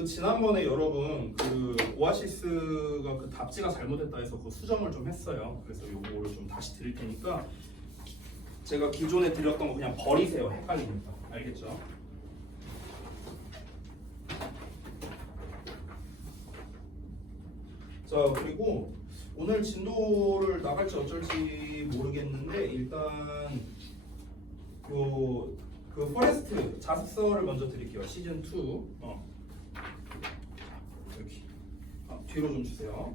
그 지난번에 여러분 그 오아시스가 그 답지가 잘못됐다 해서 그 수정을 좀 했어요. 그래서 요거를 좀 다시 드릴 테니까 제가 기존에 드렸던 거 그냥 버리세요. 헷갈리니까. 알겠죠? 자, 그리고 오늘 진도를 나갈지 어쩔지 모르겠는데 일단 그 포레스트 자습서를 먼저 드릴게요. 시즌 2. 여기 뒤로 좀 주세요.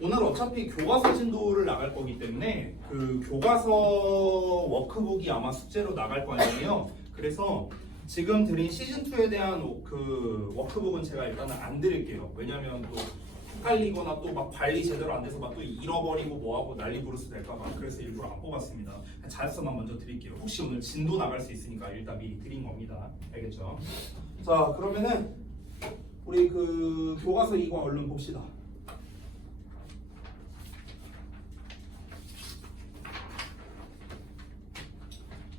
오늘 어차피 교과서 진도를 나갈 거기 때문에 그 교과서 워크북이 아마 숙제로 나갈 거 아니에요. 그래서 지금 드린 시즌2에 대한 그 워크북은 제가 일단은 안 드릴게요. 왜냐면 또 헷갈리거나 또 막 관리 제대로 안 돼서 막 또 잃어버리고 뭐하고 난리 부르스 될까봐 그래서 일부러 안 뽑았습니다. 자습서만 먼저 드릴게요. 혹시 오늘 진도 나갈 수 있으니까 일단 미리 드린 겁니다. 알겠죠? 자, 그러면은 우리 그 교과서 이거 얼른 봅시다.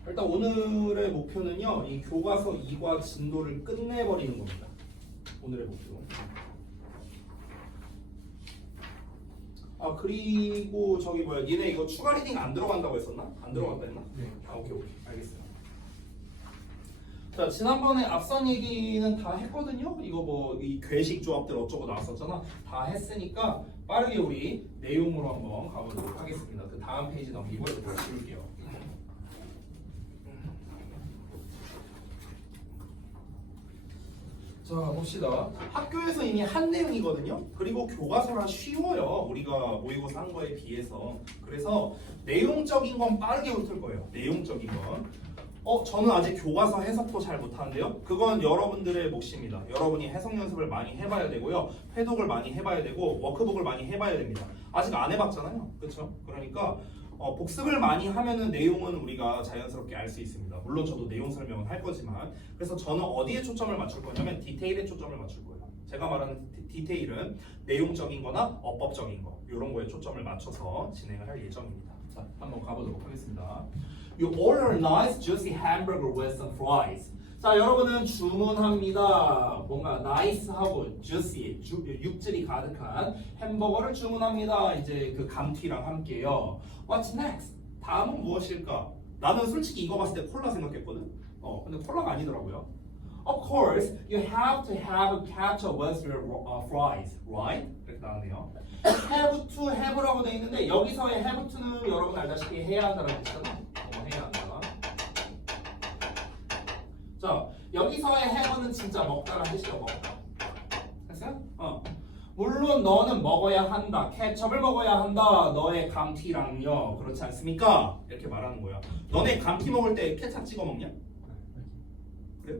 일단 오늘의 목표는요, 이 교과서 2과 진도를 끝내버리는 겁니다. 오늘의 목표. 아, 그리고 저기 뭐야, 얘네 이거 추가 리딩 안 들어간다고 했었나? 안 들어간다 했나? 네. 아, 오케이, 알겠어요. 자, 지난번에 앞선 얘기는 다 했거든요. 이거 뭐 이 괴식 조합들 어쩌고 나왔었잖아. 다 했으니까 빠르게 우리 내용으로 한번 가보도록 하겠습니다. 그 다음 페이지 넘기고 이거 지울게요. 자, 봅시다. 학교에서 이미 한 내용이거든요. 그리고 교과서라 쉬워요. 우리가 모의고사 한 거에 비해서. 그래서 내용적인 건 빠르게 훑을 거예요. 내용적인 건. 저는 아직 교과서 해석도 잘 못하는데요. 그건 여러분들의 몫입니다. 여러분이 해석 연습을 많이 해봐야 되고요. 회독을 많이 해봐야 되고 워크북을 많이 해봐야 됩니다. 아직 안 해봤잖아요. 그렇죠? 그러니까 복습을 많이 하면은 내용은 우리가 자연스럽게 알 수 있습니다. 물론 저도 내용 설명은 할 거지만 그래서 저는 어디에 초점을 맞출 거냐면 디테일에 초점을 맞출 거예요. 제가 말하는 디테일은 내용적인 거나 어법적인 거 이런 거에 초점을 맞춰서 진행을 할 예정입니다. 자, 한번 가보도록 하겠습니다. You order a nice juicy hamburger with some fries. 자, 여러분은 주문합니다. 뭔가 nice하고 juicy, 육질이 가득한 햄버거를 주문합니다. 이제 그 감튀랑 함께요. What's next? 다음은 무엇일까? 나는 솔직히 이거 봤을 때 콜라 생각했거든. 근데 콜라가 아니더라고요. Of course, you have to have a ketchup with your fries, right? 이렇게 나오네요. Have to have라고 돼 있는데 여기서의 have to는 여러분 알다시피 해야 한다라는 뜻이잖아. 해야 한다. 자, 여기서의 have는 진짜 먹다라는 뜻이에요. 먹다. 됐어요? 물론 너는 먹어야 한다. 케첩을 먹어야 한다. 너의 감튀랑요. 그렇지 않습니까? 이렇게 말하는 거야. 너네 감튀 먹을 때 케첩 찍어 먹냐? 그래?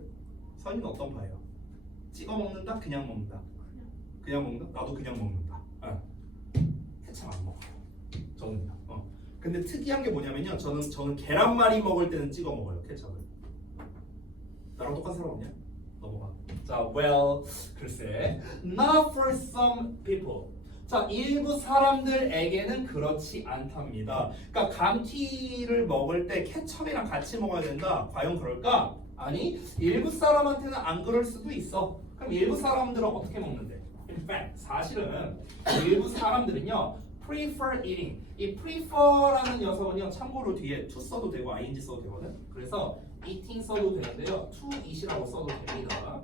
선이는 어떤 파예요? 찍어 먹는다? 그냥 먹는다? 그냥 먹는다? 나도 그냥 먹는다. 케첩 안 먹어요. 저는요. 근데 특이한 게 뭐냐면요. 저는 계란말이 먹을 때는 찍어 먹어요. 케첩을. 나랑 똑같은 사람 없냐? 넘어가. 자, well, 글쎄, not for some people. 자, 일부 사람들에게는 그렇지 않답니다. 그러니까 감튀를 먹을 때 케첩이랑 같이 먹어야 된다. 과연 그럴까? 아니, 일부 사람한테는 안 그럴 수도 있어. 그럼 일부 사람들은 어떻게 먹는데? In fact, 사실은 일부 사람들은요, prefer eating. 이 prefer라는 녀석은요, 참고로 뒤에 to 써도 되고 ing 써도 되거든. 그래서 eating 써도 되는데요, to eat이라고 써도 됩니다.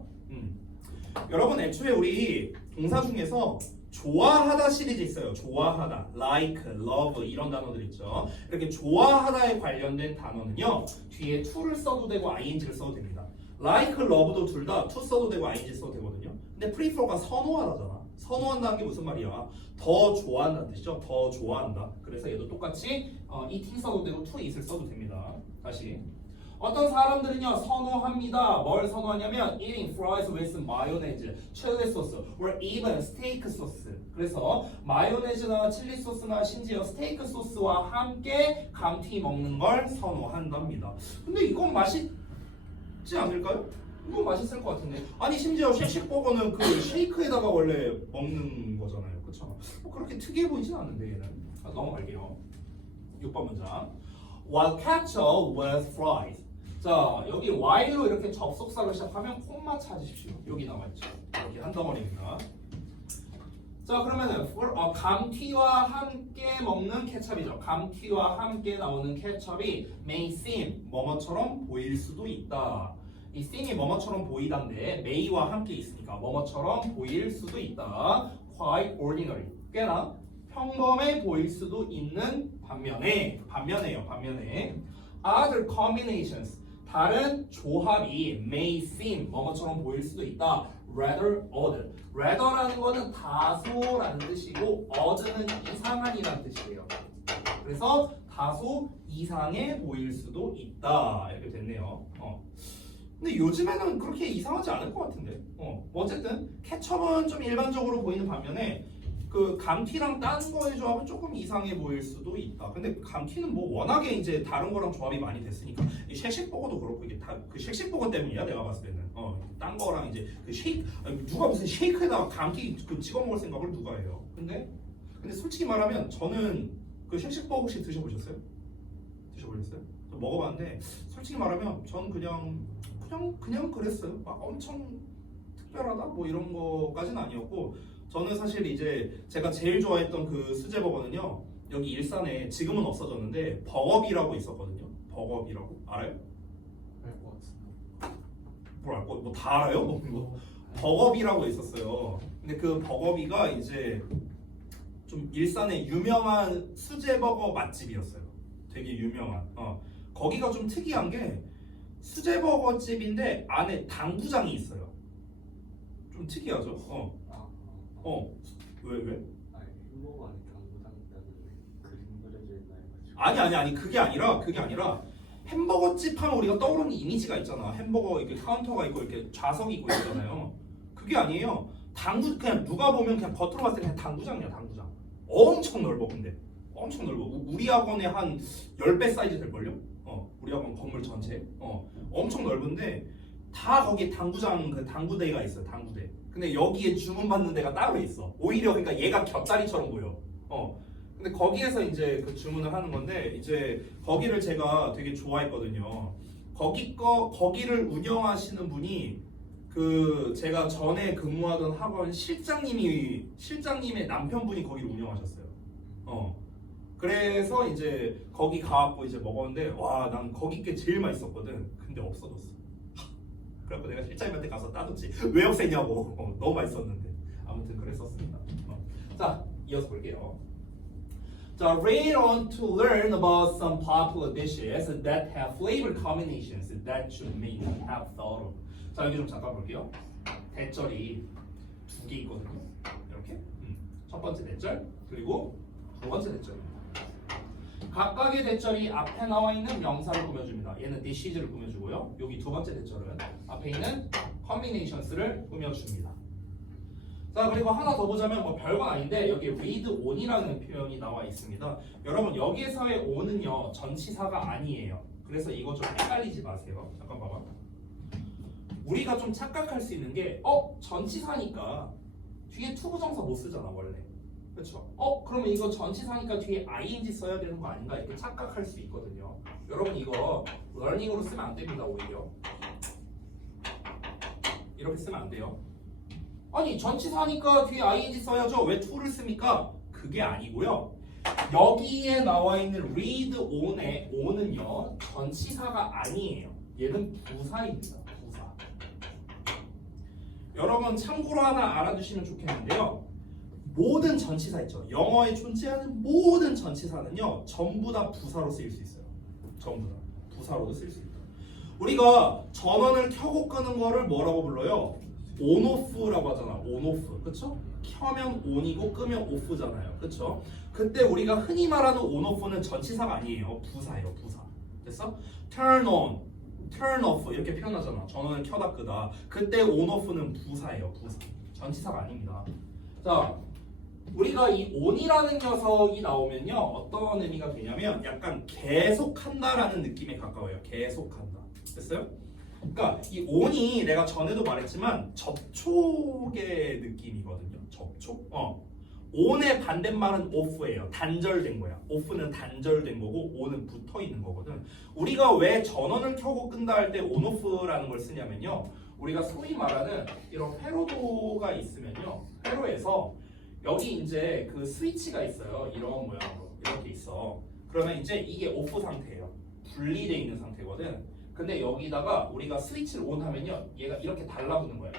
여러분, 애초에 우리 동사 중에서 좋아하다 시리즈 있어요. 좋아하다, like, love 이런 단어들 있죠. 이렇게 좋아하다에 관련된 단어는요, 뒤에 to를 써도 되고 ing를 써도 됩니다. like, love도 둘 다 to 써도 되고 ing 써도 되거든요. 근데 prefer가 선호하다잖아. 선호한다는 게 무슨 말이야? 더 좋아한다는 뜻이죠. 더 좋아한다. 그래서 얘도 똑같이 eating 써도 되고 to eat을 써도 됩니다. 다시. 어떤 사람들은요 선호합니다. 뭘 선호하냐면 eating fries with mayonnaise, 칠리 소스, or even steak sauce. 그래서 마요네즈나 칠리 소스나 심지어 스테이크 소스와 함께 감튀 먹는 걸 선호한답니다. 근데 이건 맛있지 않을까요? 이건 맛있을 것 같은데. 아니 심지어 쉑쉑버거는 그 쉐이크에다가 원래 먹는 거잖아요. 그렇죠? 그렇게 특이해 보이진 않는데 얘는. 넘어갈게요. 6번 문장. while ketchup with fries. 자, 여기 while로 이렇게 접속사를 시작하면 콤마 찾으십시오. 여기 나와있죠. 여기 한 덩어리입니다. 자, 그러면은 감튀와 함께 먹는 케첩이죠. 감튀와 함께 나오는 케첩이 may seem 뭐뭐처럼 보일 수도 있다. 이 seem이 뭐뭐처럼 보이단데 may와 함께 있으니까 뭐뭐처럼 보일 수도 있다. quite ordinary. 꽤나 평범해 보일 수도 있는 반면에 other combinations 다른 조합이 may seem 뭐뭐처럼 보일 수도 있다. rather odd. rather라는 거는 다소라는 뜻이고 odd는 이상한이라는 뜻이에요. 그래서 다소 이상해 보일 수도 있다. 이렇게 됐네요. 근데 요즘에는 그렇게 이상하지 않을 것 같은데. 어쨌든 케첩은 좀 일반적으로 보이는 반면에 그 감튀랑 다른 거의 조합은 조금 이상해 보일 수도 있다. 근데 감튀는 뭐 워낙에 이제 다른 거랑 조합이 많이 됐으니까 이 쉑쉑버거도 그렇고 이게 다 그 쉑쉑버거 때문이야 내가 봤을 때는. 딴 거랑 이제 그 쉐이크 누가 무슨 쉐이크에다가 감튀 그 찍어 먹을 생각을 누가 해요? 근데 솔직히 말하면 저는 그 쉑쉑버거 혹시 드셔보셨어요? 드셔보셨어요? 저 먹어봤는데 솔직히 말하면 전 그냥 그랬어요. 막 엄청 특별하다 뭐 이런 거까지는 아니었고. 저는 사실 이제 제가 제일 좋아했던 그 수제버거는요 여기 일산에 지금은 없어졌는데 버거비라고 있었거든요. 버거비라고 알아요? 알 것 같습니다. 뭘 알고 뭐 다 알아요? 뭐 버거비라고 있었어요. 근데 그 버거비가 이제 좀 일산의 유명한 수제버거 맛집이었어요. 되게 유명한. 거기가 좀 특이한 게 수제버거 집인데 안에 당구장이 있어요. 좀 특이하죠. 왜? 햄버거 안에 당구장이라는 그림 그려져 있나 해가지고. 아니 그게 아니라 햄버거집 하면 우리가 떠오르는 이미지가 있잖아. 햄버거 이렇게 카운터가 있고 이렇게 좌석이 있고 있잖아요. 그게 아니에요. 그냥 누가 보면 그냥 겉으로 봤을 때 그냥 당구장이야. 당구장. 엄청 넓어. 근데 엄청 넓어. 우리 학원의 한 10배 사이즈 될걸요? 우리 학원 건물 전체. 엄청 넓은데 다 거기 당구장 그 당구대가 있어요. 당구대. 근데 여기에 주문 받는 데가 따로 있어. 오히려 그러니까 얘가 곁자리처럼 보여. 근데 거기에서 이제 그 주문을 하는 건데 이제 거기를 제가 되게 좋아했거든요. 거기를 운영하시는 분이 그 제가 전에 근무하던 학원 실장님의 남편분이 거기를 운영하셨어요. 그래서 이제 거기 가갖고 이제 먹었는데 와, 난 거기 게 제일 맛있었거든. 근데 없어졌어. 그래서 내가 실장님한테 가서 따졌지. 왜 없앴냐고. 너무 맛있었는데. 아무튼 그랬었습니다. 자, 이어서 볼게요. 자, read on to learn about some popular dishes that have flavor combinations that you may not have thought of. 자, 여기 좀 잠깐 볼게요. 대절이 두 개 있거든요. 이렇게. 첫 번째 대절 그리고 두 번째 대절입니다. 각각의 대절이 앞에 나와 있는 명사를 꾸며줍니다. 얘는 dishes를 꾸며주고요. 여기 두 번째 대절은 앞에 있는 combinations를 꾸며줍니다. 자, 그리고 하나 더 보자면 뭐 별건 아닌데 여기 read on이라는 표현이 나와 있습니다. 여러분 여기에서의 on은요 전치사가 아니에요. 그래서 이거 좀 헷갈리지 마세요. 잠깐 봐봐. 우리가 좀 착각할 수 있는 게 전치사니까 뒤에 투부정사 못 쓰잖아 원래. 그렇죠? 그러면 이거 전치사니까 뒤에 ing 써야 되는 거 아닌가 이렇게 착각할 수 있거든요. 여러분 이거 learning으로 쓰면 안 됩니다. 오히려 이렇게 쓰면 안 돼요. 아니 전치사니까 뒤에 ing 써야죠. 왜 to를 씁니까? 그게 아니고요. 여기에 나와 있는 read on의 on은요 전치사가 아니에요. 얘는 부사입니다. 부사. 여러분 참고로 하나 알아두시면 좋겠는데요. 모든 전치사 있죠. 영어에 존재하는 모든 전치사는요 전부 다 부사로 쓰일 수 있어요. 전부 다 부사로도 쓸 수 있다. 우리가 전원을 켜고 끄는 거를 뭐라고 불러요? on off라고 하잖아. on off. 그렇죠? 켜면 on이고 끄면 off잖아요. 그렇죠? 그때 우리가 흔히 말하는 on off는 전치사가 아니에요. 부사예요. 부사. 됐어? turn on, turn off 이렇게 표현하잖아. 전원을 켜다 끄다. 그때 on off는 부사예요. 부사. 전치사가 아닙니다. 자, 우리가 이 on이라는 녀석이 나오면요 어떤 의미가 되냐면 약간 계속한다라는 느낌에 가까워요. 계속한다. 됐어요? 그러니까 이 on이 내가 전에도 말했지만 접촉의 느낌이거든요. 접촉. on의 반대말은 off예요. 단절된 거야. off는 단절된 거고 on은 붙어 있는 거거든. 우리가 왜 전원을 켜고 끈다 할 때 on off라는 걸 쓰냐면요. 우리가 소위 말하는 이런 회로도가 있으면요. 회로에서 여기 이제 그 스위치가 있어요. 이런 모양으로 이렇게 있어. 그러면 이제 이게 오프 상태예요. 분리되어 있는 상태거든. 근데 여기다가 우리가 스위치를 온 하면요. 얘가 이렇게 달라붙는 거야.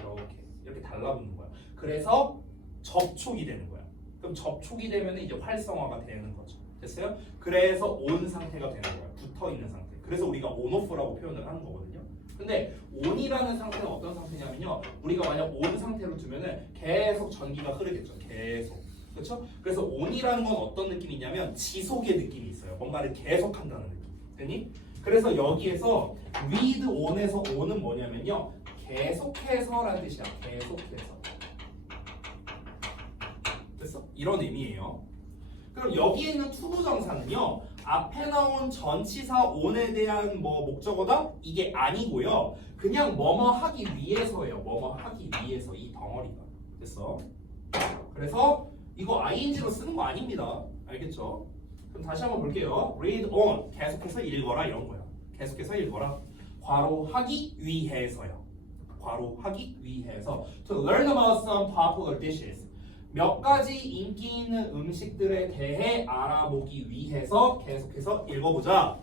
이렇게 달라붙는 거야. 그래서 접촉이 되는 거야. 그럼 접촉이 되면 이제 활성화가 되는 거죠. 됐어요? 그래서 온 상태가 되는 거야. 붙어 있는 상태. 그래서 우리가 온오프라고 표현을 하는 거거든요. 근데 온이라는 상태는 어떤 상태냐면요. 우리가 만약 온 상태로 두면은 계속 전기가 흐르겠죠. 계속. 그렇죠? 그래서 온이라는 건 어떤 느낌이냐면 지속의 느낌이 있어요. 뭔가를 계속 한다는 느낌. 되니? 그래서 여기에서 with on에서 on은 뭐냐면요. 계속해서라는 뜻이야. 계속해서. 됐어? 이런 의미예요. 그럼 여기에 있는 투부정사는요. 앞에 나온 전치사 on에 대한 뭐 목적어다? 이게 아니고요. 그냥 뭐뭐 하기 위해서예요. 뭐뭐 하기 위해서 이 덩어리가. 됐어? 그래서 이거 ing로 쓰는 거 아닙니다. 알겠죠? 그럼 다시 한번 볼게요. read on 계속해서 읽어라 이런 거야. 계속해서 읽어라. 괄호 하기 위해서요. 괄호 하기 위해서 to learn about some popular dishes. 몇 가지 인기 있는 음식들에 대해 알아보기 위해서 계속해서 읽어보자.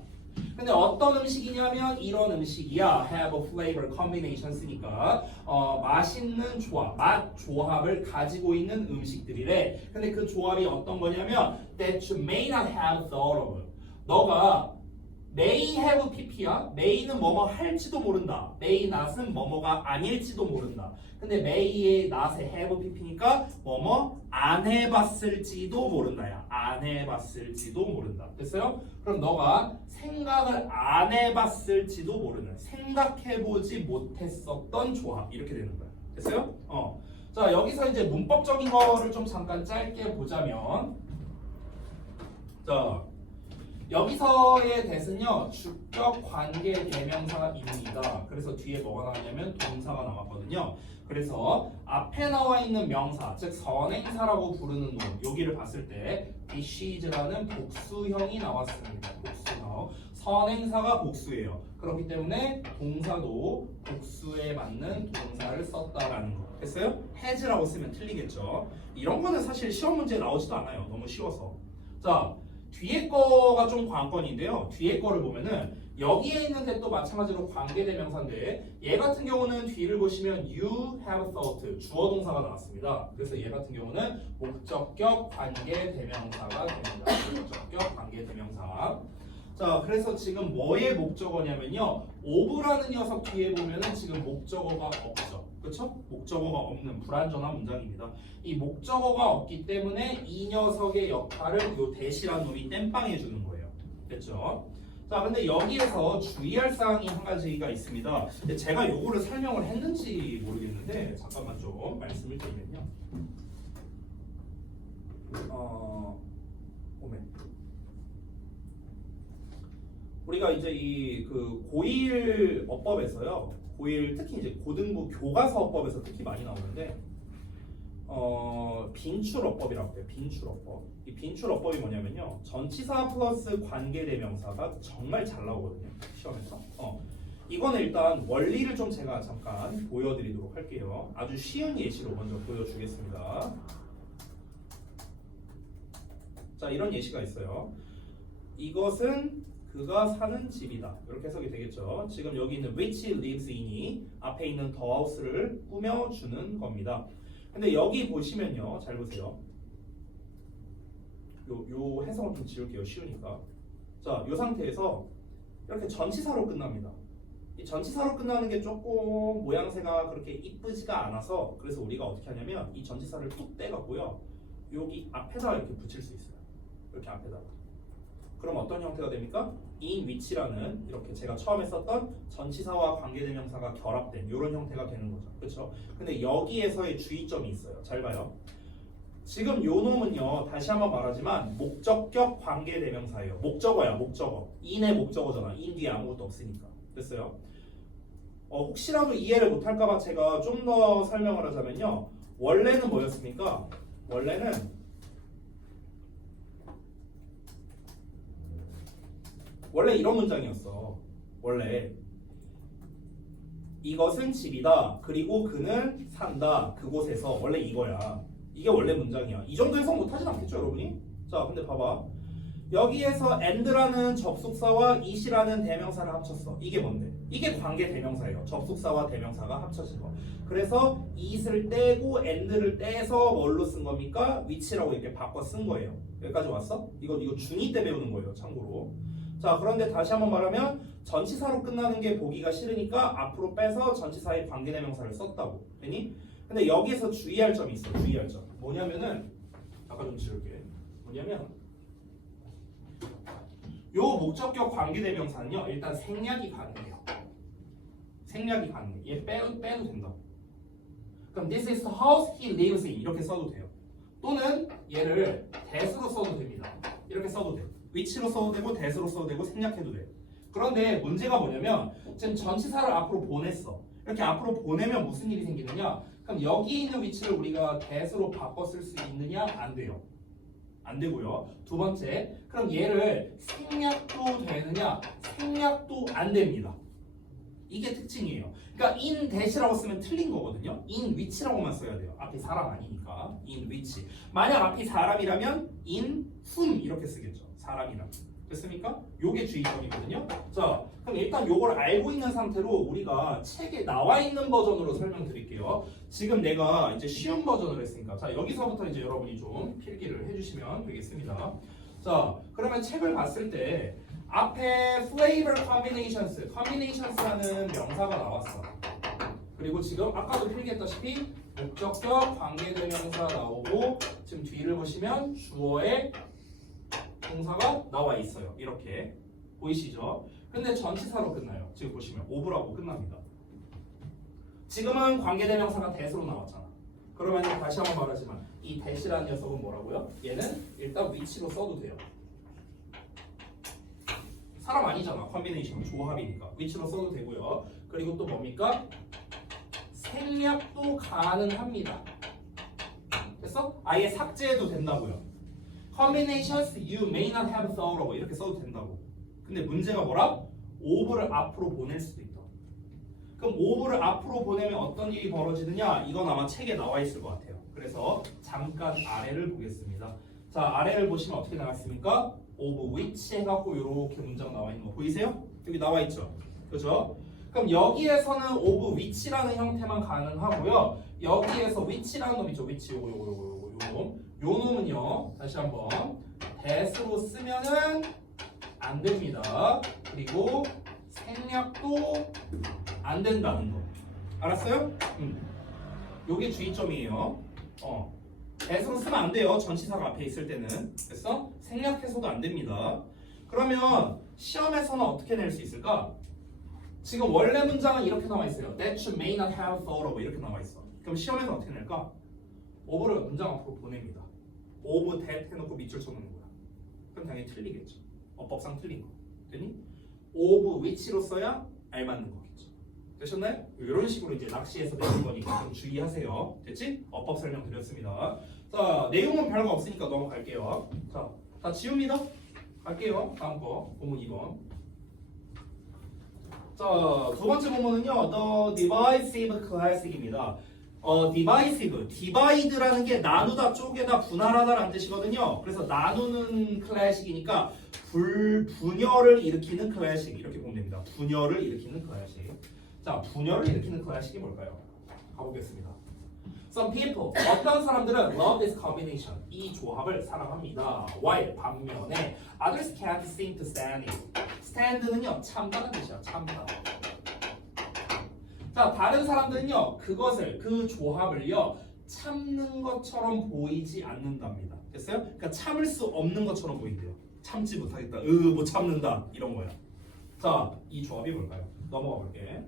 근데 어떤 음식이냐면 이런 음식이야. have a flavor combination 쓰니까 맛있는 조합, 맛 조합을 가지고 있는 음식들이래. 근데 그 조합이 어떤 거냐면 that you may not have thought of. 너가 may have pp야. may는 뭐뭐 할지도 모른다. may not은 뭐뭐가 아닐지도 모른다. 근데 may의 not에 have pp니까 뭐뭐 안 해봤을지도 모른다야. 안 해봤을지도 모른다. 됐어요? 그럼 너가 생각을 안 해봤을지도 모르는, 생각해보지 못했었던 조합 이렇게 되는 거야. 됐어요? 자 여기서 이제 문법적인 거를 좀 잠깐 짧게 보자면, 자. 여기서의 대신요 주격 관계 대명사입니다. 그래서 뒤에 뭐가 나왔냐면 동사가 나왔거든요. 그래서 앞에 나와 있는 명사, 즉 선행사라고 부르는 놈, 여기를 봤을 때 dishes라는 복수형이 나왔습니다. 복수형. 선행사가 복수예요. 그렇기 때문에 동사도 복수에 맞는 동사를 썼다라는 거. 됐어요? has라고 쓰면 틀리겠죠. 이런 거는 사실 시험 문제에 나오지도 않아요. 너무 쉬워서. 자. 뒤에 거가 좀 관건인데요. 뒤에 거를 보면은 여기에 있는 게 또 마찬가지로 관계대명사인데 얘 같은 경우는 뒤를 보시면 you have thought 주어 동사가 나왔습니다. 그래서 얘 같은 경우는 목적격 관계대명사가 됩니다. 목적격 관계대명사. 자, 그래서 지금 뭐의 목적어냐면요. of라는 녀석 뒤에 보면은 지금 목적어가 없죠. 그렇죠? 목적어가 없는 불완전한 문장입니다. 이 목적어가 없기 때문에 이 녀석의 역할을 요 대시라는 놈이 땜빵해 주는 거예요. 됐죠? 자, 근데 여기에서 주의할 사항이 한 가지가 있습니다. 근데 제가 요거를 설명을 했는지 모르겠는데 잠깐만 좀 말씀을 드리면요. 우리가 이제 이 그 고1 어법에서요. 고1 특히 이제 고등부 교과서어법에서 특히 많이 나오는데 빈출어법이라고 해요. 빈출어법. 이 빈출어법이 뭐냐면요. 전치사 플러스 관계대명사가 정말 잘 나오거든요. 시험에서. 이거는 일단 원리를 좀 제가 잠깐 보여드리도록 할게요. 아주 쉬운 예시로 먼저 보여주겠습니다. 자, 이런 예시가 있어요. 이것은 그가 사는 집이다. 이렇게 해석이 되겠죠. 지금 여기 있는 which lives in이 앞에 있는 the house를 꾸며주는 겁니다. 근데 여기 보시면요. 잘 보세요. 요 해석을 좀 지울게요. 쉬우니까. 자, 요 상태에서 이렇게 전치사로 끝납니다. 이 전치사로 끝나는 게 조금 모양새가 그렇게 이쁘지가 않아서 그래서 우리가 어떻게 하냐면 이 전치사를 뚝 떼갖고요. 여기 앞에다가 이렇게 붙일 수 있어요. 이렇게 앞에다가. 그럼 어떤 형태가 됩니까? in which라는 이렇게 제가 처음에 썼던 전치사와 관계대명사가 결합된 이런 형태가 되는 거죠. 그렇죠? 근데 여기에서의 주의점이 있어요. 잘 봐요. 지금 요 놈은요. 다시 한번 말하지만 목적격 관계대명사예요. 목적어야. 목적어. in의 목적어잖아. in 뒤에 아무것도 없으니까. 됐어요? 혹시라도 이해를 못할까 봐 제가 좀 더 설명을 하자면요. 원래는 뭐였습니까? 원래는 원래 이런 문장이었어. 원래 이것은 집이다. 그리고 그는 산다. 그곳에서 원래 이거야. 이게 원래 문장이야. 이 정도 해석 못하진 않겠죠, 여러분이? 자, 근데 봐봐. 여기에서 and라는 접속사와 it이라는 대명사를 합쳤어. 이게 뭔데? 이게 관계 대명사예요. 접속사와 대명사가 합쳐진 거. 그래서 it을 떼고 and를 떼서 뭘로 쓴 겁니까? which라고 이렇게 바꿔 쓴 거예요. 여기까지 왔어? 이거 중2 때 배우는 거예요, 참고로. 자, 그런데 다시 한번 말하면 전치사로 끝나는 게 보기가 싫으니까 앞으로 빼서 전치사의 관계대명사를 썼다고. 되니? 근데 여기에서 주의할 점이 있어. 주의할 점. 뭐냐면은 아까 좀 지울게. 뭐냐면 요 목적격 관계대명사는요. 일단 생략이 가능해요. 생략이 가능해. 얘 빼도 된다. 그럼 this is the house he lives in 이렇게 써도 돼요. 또는 얘를 that으로 써도 됩니다. 이렇게 써도 돼요. which로 써도 되고 that으로 써도 되고 생략해도 돼. 그런데 문제가 뭐냐면 지금 전치사를 앞으로 보냈어. 이렇게 앞으로 보내면 무슨 일이 생기느냐? 그럼 여기 있는 위치를 우리가 that으로 바꿔 쓸 수 있느냐? 안 돼요. 안 되고요. 두 번째, 그럼 얘를 생략도 되느냐? 생략도 안 됩니다. 이게 특징이에요. 그러니까 in that이라고 쓰면 틀린 거거든요. in which라고만 써야 돼요. 앞이 사람 아니니까 in which. 만약 앞이 사람이라면 in whom 이렇게 쓰겠죠. 사람이라면. 됐습니까? 요게 주의점이거든요. 자, 그럼 일단 요걸 알고 있는 상태로 우리가 책에 나와 있는 버전으로 설명드릴게요. 지금 내가 이제 쉬운 버전을 했으니까 자, 여기서부터 이제 여러분이 좀 필기를 해주시면 되겠습니다. 자, 그러면 책을 봤을 때 앞에 flavor combinations라는 명사가 나왔어. 그리고 지금 아까도 필기했다시피 목적격 관계대명사 나오고 지금 뒤를 보시면 주어의 동사가 나와 있어요. 이렇게 보이시죠? 근데 전치사로 끝나요. 지금 보시면 of라고 끝납니다. 지금은 관계대명사가 that으로 나왔잖아. 그러면 다시 한번 말하지만 이 that이라는 녀석은 뭐라고요? 얘는 일단 which로 써도 돼요. 사람 아니잖아. 컨비네이션 조합이니까 which로 써도 되고요. 그리고 또 뭡니까? 생략도 가능합니다. 됐어? 아예 삭제해도 된다고요. Combinations you may not have thought of 이렇게 써도 된다고. 근데 문제가 뭐라? of를 앞으로 보낼 수도 있다. 그럼 of를 앞으로 보내면 어떤 일이 벌어지느냐? 이건 아마 책에 나와 있을 것 같아요. 그래서 잠깐 아래를 보겠습니다. 자, 아래를 보시면 어떻게 나왔습니까? of which 해갖고 이렇게 문장 나와 있는 거 보이세요? 여기 나와 있죠? 그죠? 그럼 여기에서는 of which라는 형태만 가능하고요. 여기에서 which라는 놈 있죠? which 요거 요 놈은요. 다시 한번 that으로 쓰면은 안 됩니다. 그리고 생략도 안 된다는 거. 알았어요? 요게 주의점이에요. that으로 쓰면 안 돼요. 전치사가 앞에 있을 때는. 됐어? 생략해서도 안 됩니다. 그러면 시험에서는 어떻게 낼 수 있을까? 지금 원래 문장은 이렇게 나와 있어요. That you may not have thought of 이렇게 나와 있어. 그럼 시험에서 어떻게 낼까? of를 문장 앞으로 보냅니다. of that 해놓고 밑줄 쳐놓는 거야. 그럼 당연히 틀리겠죠. 어법상 틀린 거. 됐니? of which로 써야 알맞는 거겠죠. 되셨나요? 이런 식으로 이제 낚시해서 내는 거니까 좀 주의하세요. 됐지? 어법 설명 드렸습니다. 자, 내용은 별거 없으니까 넘어갈게요. 자, 다 지웁니다. 갈게요. 다음 거, 본문 2번. 자, 두 번째 본문은요. The Divisive Classic입니다. divisive, divide라는 게 나누다, 쪼개다, 분할하다라는 뜻이거든요. 그래서 나누는 클래식이니까 분열을 일으키는 클래식 이렇게 보면 됩니다. 분열을 일으키는 클래식. 자, 분열을 일으키는 클래식이 뭘까요? 가보겠습니다. Some people, 어떤 사람들은 love this combination, 이 조합을 사랑합니다. While 반면에 others can't seem to stand it. stand는요, 참다는 뜻이야. 참다. 자, 다른 사람들은요, 그것을, 그 조합을요, 참는 것처럼 보이지 않는답니다. 됐어요? 그러니까 참을 수 없는 것처럼 보인대요. 참지 못하겠다. 못 참는다. 이런 거야. 자, 이 조합이 뭘까요? 넘어가 볼게.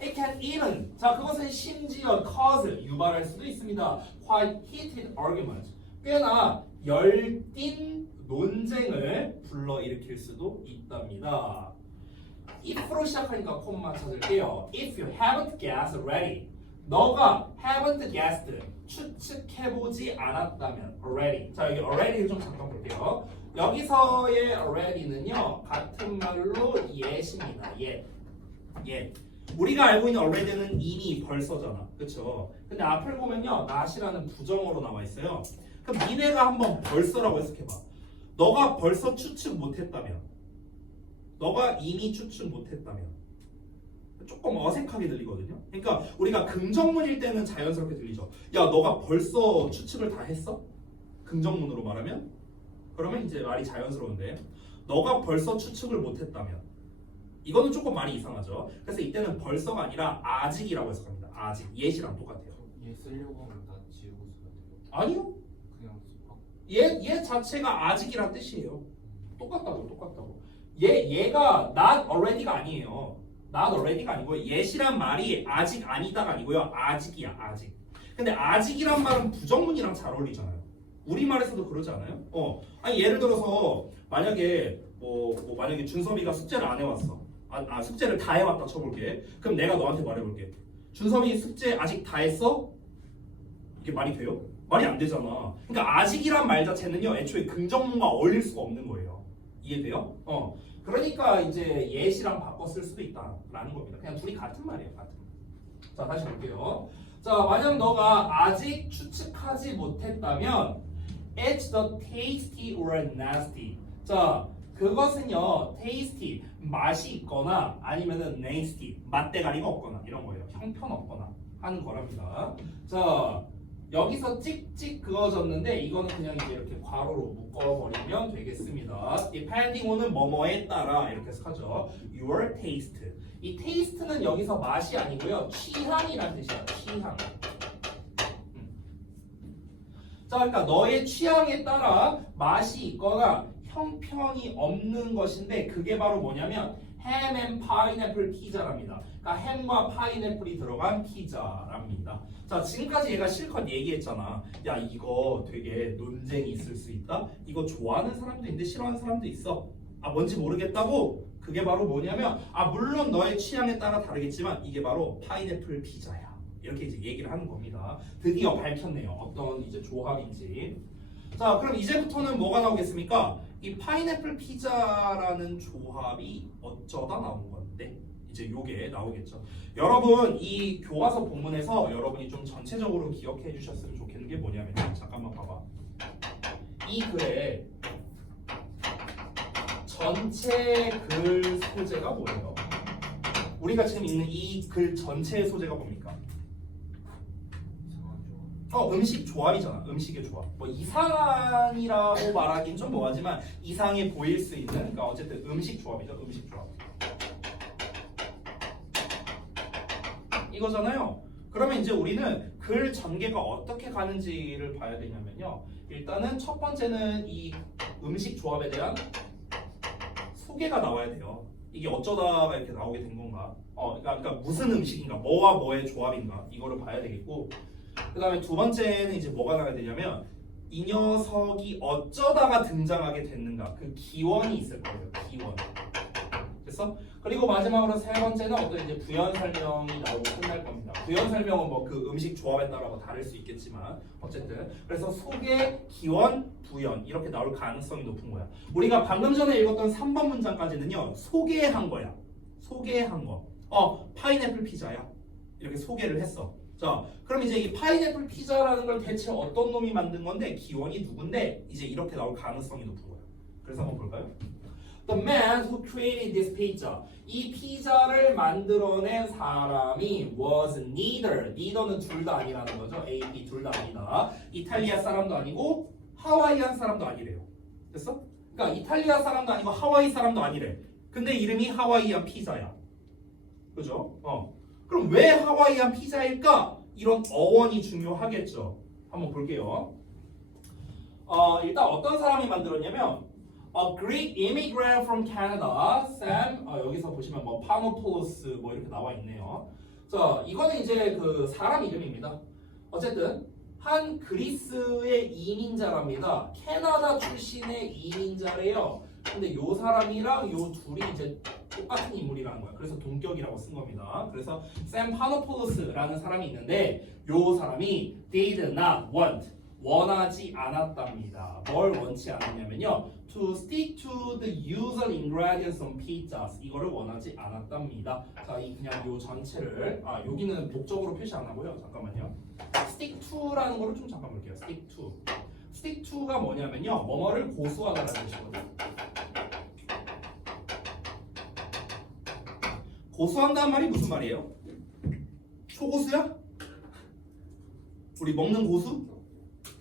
It can even, 자, 그것은 심지어 cause, 유발할 수도 있습니다. Quite heated argument, 꽤나 열띤 논쟁을 불러일으킬 수도 있답니다. if로 시작하니까 콤마 찾을게요. If you haven't guessed already, 너가 haven't guessed, 추측해보지 않았다면 already. 자, 여기 already를 좀 잠깐 볼게요. 여기서의 already는요 같은 말로 yet입니다. yet. 우리가 알고 있는 already는 이미 벌써잖아, 그렇죠? 근데 앞을 보면요 not이라는 부정어로 나와 있어요. 그럼 니네가 한번 벌써라고 해석해봐. 너가 벌써 추측 못했다면, 너가 이미 추측 못했다면 조금 어색하게 들리거든요. 그러니까 우리가 긍정문일 때는 자연스럽게 들리죠. 야, 너가 벌써 추측을 다 했어? 긍정문으로 말하면? 그러면 이제 말이 자연스러운데, 너가 벌써 추측을 못했다면, 이거는 조금 말이 이상하죠. 그래서 이때는 벌써가 아니라 아직이라고 해석합니다. 아직, yet이랑 똑같아요. 얘 쓰려고 하면 다 지우고 써야 돼요. 아니요, 그냥 얘 자체가 아직이란 뜻이에요. 똑같다고. 얘가 not already가 아니에요. not already가 아니고 yet이란 말이 아직 아니다가 아니고요. 아직이야, 아직. 근데 아직이란 말은 부정문이랑 잘 어울리잖아요. 우리말에서도 그러지 않아요? 아니 예를 들어서 만약에 만약에 준섭이가 숙제를 안 해왔어. 숙제를 다 해왔다 쳐볼게. 그럼 내가 너한테 말해볼게. 준섭이 숙제 아직 다 했어? 이게 말이 돼요? 말이 안 되잖아. 그러니까 아직이란 말 자체는요 애초에 긍정문과 어울릴 수가 없는 거예요. 이해돼요? 그러니까 이제 yet이랑 바꿔 쓸 수도 있다라는 겁니다. 그냥 둘이 같은 말이에요, 같은 말. 자, 다시 볼게요. 자, 만약 너가 아직 추측하지 못했다면 it's the tasty or nasty. 자, 그것은요 tasty 맛이 있거나 아니면은 nasty 맛대가리가 없거나 이런 거예요. 형편없거나 하는 거랍니다. 자, 여기서 찍찍 그어졌는데 이거는 그냥 이제 이렇게 괄호로 묶어버리면 되겠습니다. depending on은 뭐뭐에 따라 이렇게 해석하죠. Your taste. 이 taste는 여기서 맛이 아니고요. 취향이란 뜻이야. 취향. 자, 그러니까 너의 취향에 따라 맛이 있거나 형편이 없는 것인데 그게 바로 뭐냐면 햄 앤 파인애플 피자랍니다. 그러니까 햄과 파인애플이 들어간 피자랍니다. 자, 지금까지 얘가 실컷 얘기했잖아. 야, 이거 되게 논쟁이 있을 수 있다. 이거 좋아하는 사람도 있는데 싫어하는 사람도 있어. 뭔지 모르겠다고? 그게 바로 뭐냐면 물론 너의 취향에 따라 다르겠지만 이게 바로 파인애플 피자야. 이렇게 이제 얘기를 하는 겁니다. 드디어 밝혔네요. 어떤 이제 조합인지. 자, 그럼 이제부터는 뭐가 나오겠습니까? 이 파인애플 피자라는 조합이 어쩌다 나온 건데 이제 요게 나오겠죠. 여러분 이 교과서 본문에서 여러분이 좀 전체적으로 기억해 주셨으면 좋겠는 게 뭐냐면 잠깐만 봐봐. 이 글의 전체 글 소재가 뭐예요? 우리가 지금 읽는 이 글 전체의 소재가 뭡니까? 음식 조합이잖아. 음식의 조합. 이상한이라고 말하긴 좀 뭐하지만 이상해 보일 수 있는, 그러니까 어쨌든 음식 조합이죠. 음식 조합. 이거잖아요. 그러면 이제 우리는 글 전개가 어떻게 가는지를 봐야 되냐면요. 일단은 첫 번째는 이 음식 조합에 대한 소개가 나와야 돼요. 이게 어쩌다가 이렇게 나오게 된 건가? 그러니까 무슨 음식인가? 뭐와 뭐의 조합인가? 이거를 봐야 되겠고. 그 다음에 두 번째는 이제 뭐가 나와야 되냐면 이 녀석이 어쩌다가 등장하게 됐는가 그 기원이 있을 거예요. 기원. 됐어? 그리고 마지막으로 세 번째는 어떤 이제 부연 설명이 나오고 끝날 겁니다. 부연 설명은 뭐 그 음식 조합에 따라 다를 수 있겠지만 어쨌든 그래서 소개, 기원, 부연 이렇게 나올 가능성이 높은 거야. 우리가 방금 전에 읽었던 3번 문장까지는요 소개한 거야. 소개한 거. 파인애플 피자야. 이렇게 소개를 했어. 자, 그럼 이제 이 파인애플 피자라는 걸 대체 어떤 놈이 만든 건데 기원이 누군데 이제 이렇게 나올 가능성이 높은 거야. 그래서 한번 볼까요? The man who created this pizza. 이 피자를 만들어낸 사람이 was neither는 둘 다 아니라는 거죠. A, B 둘 다 아니다. 이탈리아 사람도 아니고 하와이안 사람도 아니래요. 됐어? 그러니까 이탈리아 사람도 아니고 하와이 사람도 아니래. 근데 이름이 하와이안 피자야. 그죠? 그럼 왜 하와이안 피자일까? 이런 어원이 중요하겠죠. 한번 볼게요. 일단 어떤 사람이 만들었냐면 A Greek immigrant from Canada, Sam. 여기서 보시면 뭐 파노폴로스 뭐 이렇게 나와 있네요. 자, 이거는 이제 그 사람 이름입니다. 어쨌든 한 그리스의 이민자랍니다. 캐나다 출신의 이민자래요. 근데 요 사람이랑 요 둘이 이제 똑같은 인물이라는 거야. 그래서 동격이라고 쓴 겁니다. 그래서 샘 파노폴로스라는 사람이 있는데 요 사람이 did not want 원하지 않았답니다. 뭘 원치 않았냐면요. To stick to the usual ingredients on pizzas. 이거를 원하지 않았답니다. 자, 이 그냥 요 전체를 여기는 목적으로 표시 안 하고요. 잠깐만요. stick to라는 거를 좀 잠깐 볼게요. stick to. stick to가 뭐냐면요. 뭐뭐를 고수하다라는 뜻이거든요. 고수한다는 말이 무슨 말이에요? 초고수야? 우리 먹는 고수?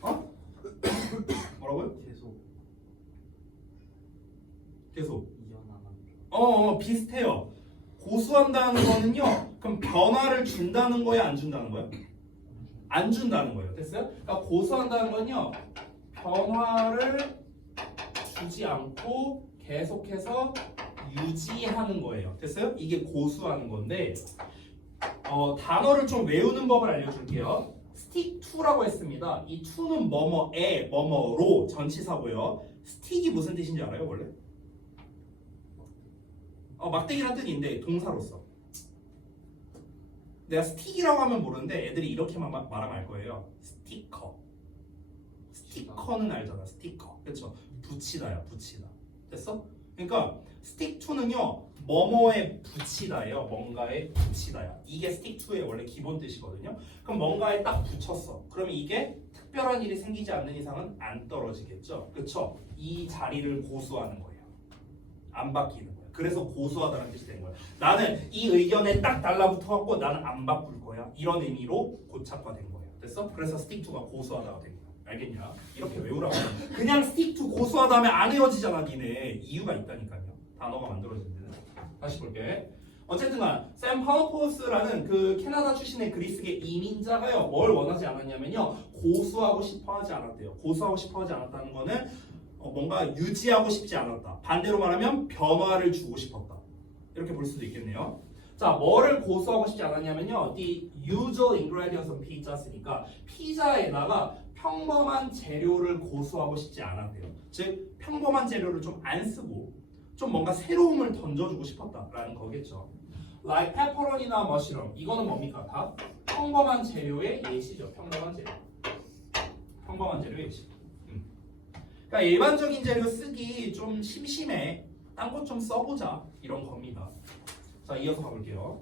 어? 뭐라고요? 계속. 비슷해요. 고수한다는 거는요. 그럼 변화를 준다는 거예요, 안 준다는 거예요? 안 준다는 거예요. 됐어요? 그러니까 고수한다는 건요. 변화를 주지 않고 계속해서 유지하는 거예요. 됐어요? 이게 고수하는 건데 단어를 좀 외우는 법을 알려줄게요. stick to라고 했습니다. 이 to는 뭐뭐에 뭐뭐로 전치사고요. stick이 무슨 뜻인지 알아요, 원래? 막대기란 뜻인데 동사로서. 내가 스틱이라고 하면 모르는데 애들이 이렇게만 말하면 알 거예요. 스티커. 스티커는 알잖아. 스티커. 그렇죠? 붙이다야. 붙이다. 됐어? 그러니까 stick to는요. 뭐뭐에 붙이다예요. 뭔가에 붙이다야. 이게 stick to의 원래 기본 뜻이거든요. 그럼 뭔가에 딱 붙였어. 그러면 이게 특별한 일이 생기지 않는 이상은 안 떨어지겠죠. 그렇죠? 이 자리를 고수하는 거예요. 안 바뀌는 거예요. 그래서 고수하다는 뜻이 된 거예요. 나는 이 의견에 딱 달라붙어갖고 나는 안 바꿀 거야. 이런 의미로 고착화된 거예요. 됐어? 그래서 stick to가 고수하다가 된 거야. 알겠냐? 이렇게 외우라고. 그냥 stick to 고수하다 하면 안 헤어지잖아, 니네. 이유가 있다니까요. 단어가 만들어진 데는. 다시 볼게. 어쨌든간 샘 파워포스라는 그 캐나다 출신의 그리스계 이민자가요. 뭘 원하지 않았냐면요. 고수하고 싶어하지 않았대요. 고수하고 싶어하지 않았다는 거는 뭔가 유지하고 싶지 않았다. 반대로 말하면 변화를 주고 싶었다. 이렇게 볼 수도 있겠네요. 자, 뭐를 고수하고 싶지 않았냐면요. The usual ingredients of pizzas니까 피자에다가 평범한 재료를 고수하고 싶지 않았대요. 즉, 평범한 재료를 좀 안 쓰고 좀 뭔가 새로움을 던져주고 싶었다라는 거겠죠. Like pepperoni나 mushroom. 이거는 뭡니까? 다 평범한 재료의 예시죠. 평범한 재료. 평범한 재료 예시. 그러니까 일반적인 재료 쓰기 좀 심심해. 딴 것 좀 써보자. 이런 겁니다. 자, 이어서 가볼게요.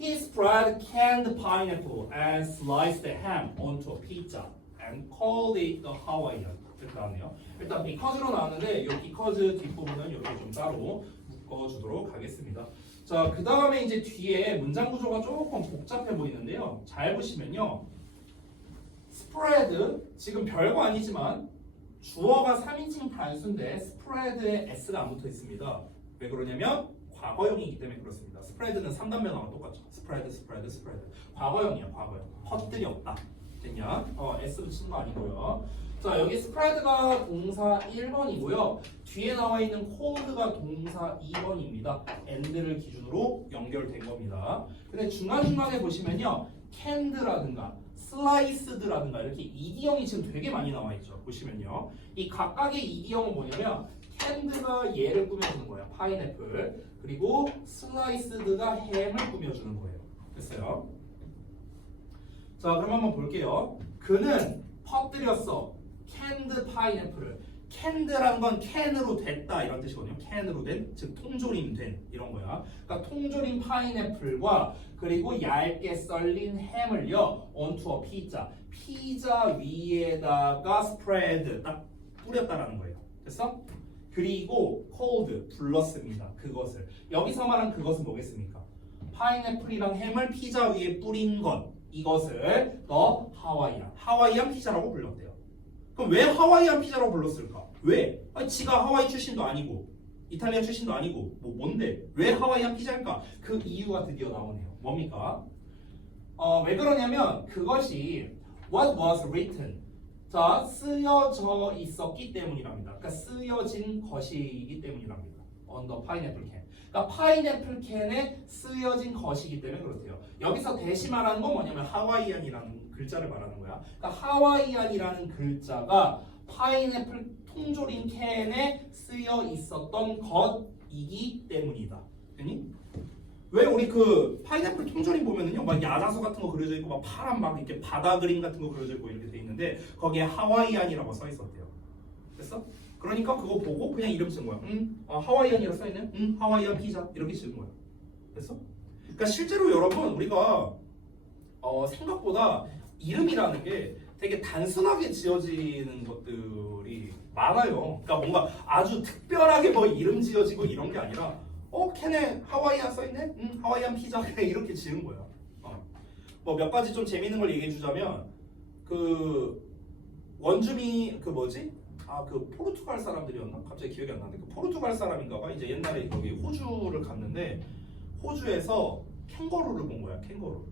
He spread canned pineapple and sliced ham onto a pizza and called it the Hawaiian. 이렇게 나왔네요. 일단 because로 나왔는데 이 because 뒷부분은 이렇게 좀 따로 묶어주도록 하겠습니다. 자, 그 다음에 이제 뒤에 문장 구조가 조금 복잡해 보이는데요. 잘 보시면요. spread, 지금 별거 아니지만 주어가 3인칭 단수인데 spread에 s가 안 붙어 있습니다. 왜 그러냐면 과거형이기 때문에 그렇습니다. spread는 3단 변화가 똑같죠. spread. 과거형이야, 과거형. 퍼뜨렸다. 됐냐? s 붙이는 거 아니고요. 자, 여기 spread가 동사 1번이고요. 뒤에 나와 있는 cold가 동사 2번입니다. and를 기준으로 연결된 겁니다. 근데 중간중간에 보시면요. canned라든가 sliced라든가 이렇게 이디형이 지금 되게 많이 나와 있죠. 보시면요. 이 각각의 이디형은 뭐냐면 canned가 얘를 꾸며주는 거예요. 파인애플. 그리고 sliced가 햄을 꾸며주는 거예요. 됐어요? 자, 그럼 한번 볼게요. 그는 퍼뜨렸어. canned 파인애플을. canned라는 건 캔으로 됐다 이런 뜻이거든요. 캔으로 된, 즉 통조림 된 이런 거야. 그러니까 통조림 파인애플과 그리고 얇게 썰린 햄을요 onto a pizza. 피자 위에다가 spread 딱 뿌렸다라는 거예요. 됐어? 그리고 cold 불렀습니다. 그것을. 여기서 말한 그것은 뭐겠습니까? 파인애플이랑 햄을 피자 위에 뿌린 것. 이것을 더 하와이안 피자라고 불렀대요. 그럼 왜 하와이안 피자라고 불렀을까? 왜? 아니, 지가 하와이 출신도 아니고 이탈리아 출신도 아니고 뭔데? 왜 하와이안 피자일까? 그 이유가 드디어 나오네요. 뭡니까? 왜 그러냐면 그것이 what was written. 자, 쓰여져 있었기 때문이랍니다. 그러니까 쓰여진 것이기 때문이랍니다. on the pineapple can. 그러니까 파인애플 캔에 쓰여진 것이기 때문에 그렇대요. 여기서 대신 말하는 건 뭐냐면 하와이안이라는 글자를 말하는 거야. 그러니까 하와이안이라는 글자가 파인애플 통조림 캔에 쓰여 있었던 것이기 때문이다. 됐니? 왜 우리 그 파인애플 통조림 보면은요 막 야자수 같은 거 그려져 있고 막 파란 막 이렇게 바다 그림 같은 거 그려져 있고 이렇게 돼 있는데 거기에 하와이안이라고 써 있었대요. 됐어? 그러니까 그거 보고 그냥 이름 쓴 거야. 하와이안이라고 써 있네. 하와이안 피자 이렇게 지은 거야. 됐어? 그러니까 실제로 여러분 우리가 생각보다 이름이라는 게 되게 단순하게 지어지는 것들이 많아요. 그러니까 뭔가 아주 특별하게 뭐 이름 지어지고 이런 게 아니라 캔에 하와이안 써있네? 하와이안 피자 그냥 이렇게 지은 거야. 뭐 몇 가지 좀 재밌는 걸 얘기해 주자면 그 원주민 그 뭐지? 그 포르투갈 사람들이었나? 갑자기 기억이 안 나는데 그 포르투갈 사람인가봐. 이제 옛날에 거기 호주를 갔는데 호주에서 캥거루를 본 거야. 캥거루.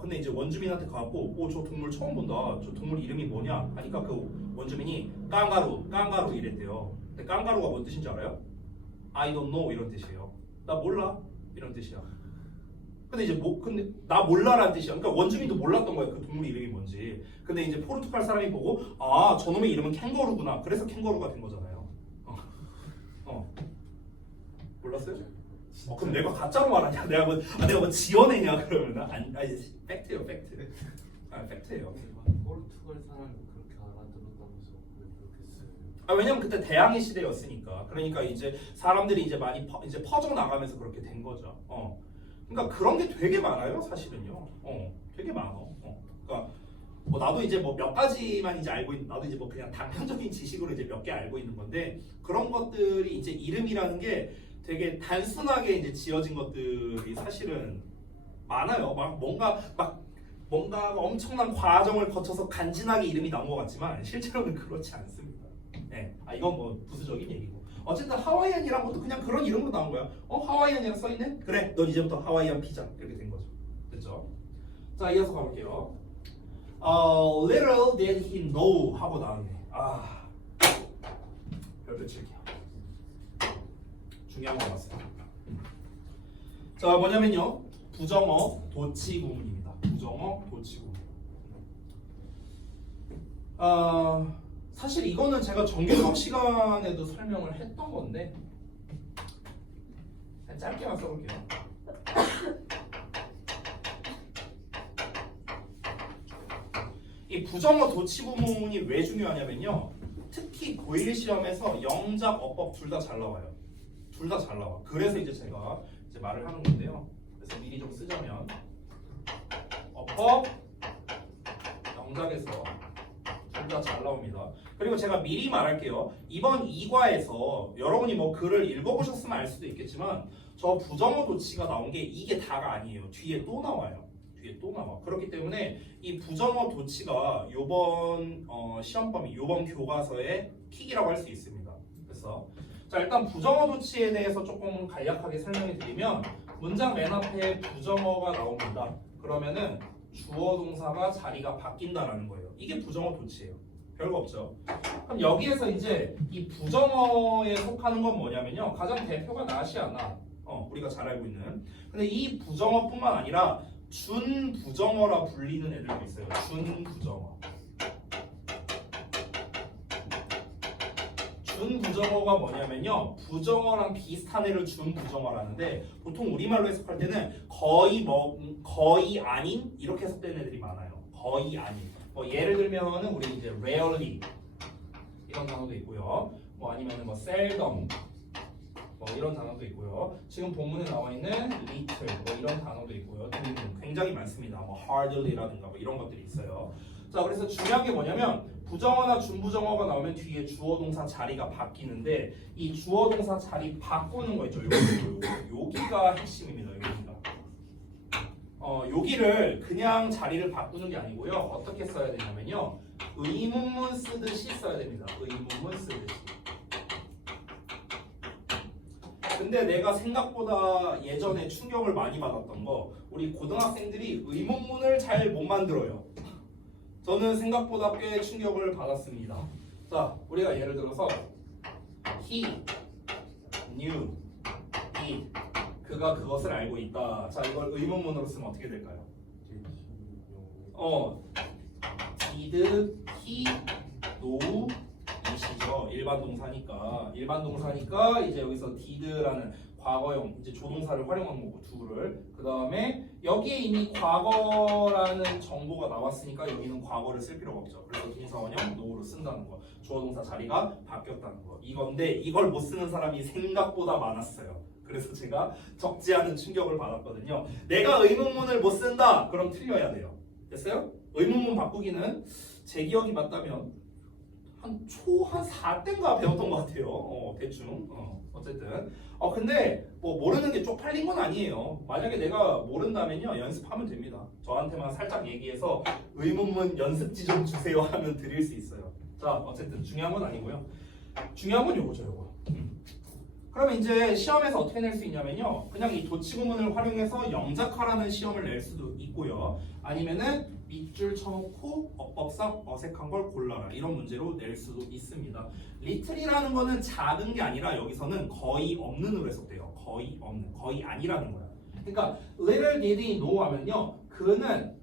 근데 이제 원주민한테 가고 저 동물 처음 본다. 저 동물 이름이 뭐냐? 하니까 그 원주민이 깡가루 이랬대요. 근데 깡가루가 뭔 뜻인지 알아요? I don't know 이런 뜻이에요. 나 몰라 이런 뜻이야. 근데 이제 근데 나 몰라라는 뜻이야. 그러니까 원주민도 몰랐던 거야. 그 동물 이름이 뭔지. 근데 이제 포르투갈 사람이 보고 저놈의 이름은 캥거루구나. 그래서 캥거루가 된 거잖아요. 몰랐어요? 그럼 내가 가짜로 말하냐? 내가 뭐 지어내냐 그러면 아니 팩트예요, 팩트. 팩트예요. 포르투갈 사람이 그렇게 알아들었다면서 왜 그렇게 써요? 왜냐면 그때 대항해 시대였으니까. 그러니까 이제 사람들이 이제 많이 이제 퍼져 나가면서 그렇게 된 거죠. 그러니까 그런 게 되게 많아요, 사실은요. 되게 많어. 그러니까 뭐 나도 이제 뭐 몇 가지만 이제 알고 있는, 나도 이제 뭐 그냥 단편적인 지식으로 이제 몇 개 알고 있는 건데 그런 것들이 이제 이름이라는 게 되게 단순하게 이제 지어진 것들이 사실은 많아요. 뭔가 엄청난 과정을 거쳐서 간지나게 이름이 나온 것 같지만 실제로는 그렇지 않습니다. 네. 이건 뭐 부수적인 얘기고. 어쨌든 하와이안이란 것도 그냥 그런 이름으로 나온 거야. 하와이안이라고 써있네? 그래, 넌 이제부터 하와이안 피자 이렇게 된 거죠. 됐죠? 자, 이어서 가볼게요. Little did he know 하고 나왔네. 별표 칠게요. 중요한 거 봤어요. 자, 뭐냐면요. 부정어 도치 구문입니다. 부정어 도치 구문. 사실 이거는 제가 정규 수업 시간에도 설명을 했던 건데 그냥 짧게만 써볼게요. 이 부정어 도치 구문이 왜 중요하냐면요. 특히 고1 시험에서 영작, 어법 둘 다 잘 나와요. 둘 다 잘 나와. 그래서 이제 제가 이제 말을 하는 건데요. 그래서 미리 좀 쓰자면 어법, 영작에서 둘 다 잘 나옵니다. 그리고 제가 미리 말할게요. 이번 2과에서 여러분이 뭐 글을 읽어보셨으면 알 수도 있겠지만 저 부정어 도치가 나온 게 이게 다가 아니에요. 뒤에 또 나와요. 뒤에 또 나와. 그렇기 때문에 이 부정어 도치가 요번 시험 범위, 요번 교과서의 킥이라고 할 수 있습니다. 그래서 자, 일단 부정어 도치에 대해서 조금 간략하게 설명해 드리면 문장 맨 앞에 부정어가 나옵니다. 그러면은 주어 동사가 자리가 바뀐다라는 거예요. 이게 부정어 도치예요. 별거 없죠. 그럼 여기에서 이제 이 부정어에 속하는 건 뭐냐면요. 가장 대표가 나시아나. 우리가 잘 알고 있는. 근데 이 부정어뿐만 아니라 준부정어라 불리는 애들도 있어요. 준부정어. 준부정어가 뭐냐면요. 부정어랑 비슷한 애를 준부정어라는데 보통 우리말로 해석할 때는 거의 아닌 이렇게 해석되는 애들이 많아요. 거의 아닌. 뭐 예를 들면은 우리 이제 rarely 이런 단어도 있고요. 뭐 아니면은 뭐 seldom 뭐 이런 단어도 있고요. 지금 본문에 나와 있는 little 뭐 이런 단어도 있고요. 등등 굉장히 많습니다. 뭐 hardly라든가 뭐 이런 것들이 있어요. 자, 그래서 중요한 게 뭐냐면 부정어나 준부정어가 나오면 뒤에 주어 동사 자리가 바뀌는데 이 주어 동사 자리 바꾸는 거 있죠. 여기가 핵심입니다. 여기를 그냥 자리를 바꾸는 게 아니고요. 어떻게 써야 되냐면요. 의문문 쓰듯이 써야 됩니다. 의문문 쓰듯이. 근데 내가 생각보다 예전에 충격을 많이 받았던 거 우리 고등학생들이 의문문을 잘 못 만들어요. 저는 생각보다 꽤 충격을 받았습니다. 자, 우리가 예를 들어서 he knew it 그가 그것을 알고 있다. 자, 이걸 의문문으로 쓰면 어떻게 될까요? did he know it이죠. 그죠? 일반 동사니까 이제 여기서 did라는 과거형 이제 조동사를 활용한 거고 do를 그 다음에 여기에 이미 과거라는 정보가 나왔으니까 여기는 과거를 쓸 필요가 없죠. 그래서 동사원형 no로 쓴다는 거. 주어 동사 자리가 바뀌었다는 거. 이건데 이걸 못 쓰는 사람이 생각보다 많았어요. 그래서 제가 적지 않은 충격을 받았거든요. 내가 의문문을 못 쓴다. 그럼 틀려야 돼요. 됐어요? 의문문 바꾸기는 제 기억이 맞다면 한 4때인가 배웠던 것 같아요. 대충. 어쨌든. 근데 뭐 모르는 게 쪽팔린 건 아니에요. 만약에 내가 모른다면요 연습하면 됩니다. 저한테만 살짝 얘기해서 의문문 연습지 좀 주세요 하면 드릴 수 있어요. 자, 어쨌든 중요한 건 아니고요. 중요한 건 요거죠, 요거. 그러면 이제 시험에서 어떻게 낼 수 있냐면요. 그냥 이 도치구문을 활용해서 영작하라는 시험을 낼 수도 있고요. 아니면은 밑줄 쳐놓고 어법상 어색한 걸 골라라. 이런 문제로 낼 수도 있습니다. 리틀이라는 거는 작은 게 아니라 여기서는 거의 없는으로 해석돼요. 거의 없는, 거의 아니라는 거야. 그러니까 little did he know 하면요. 그는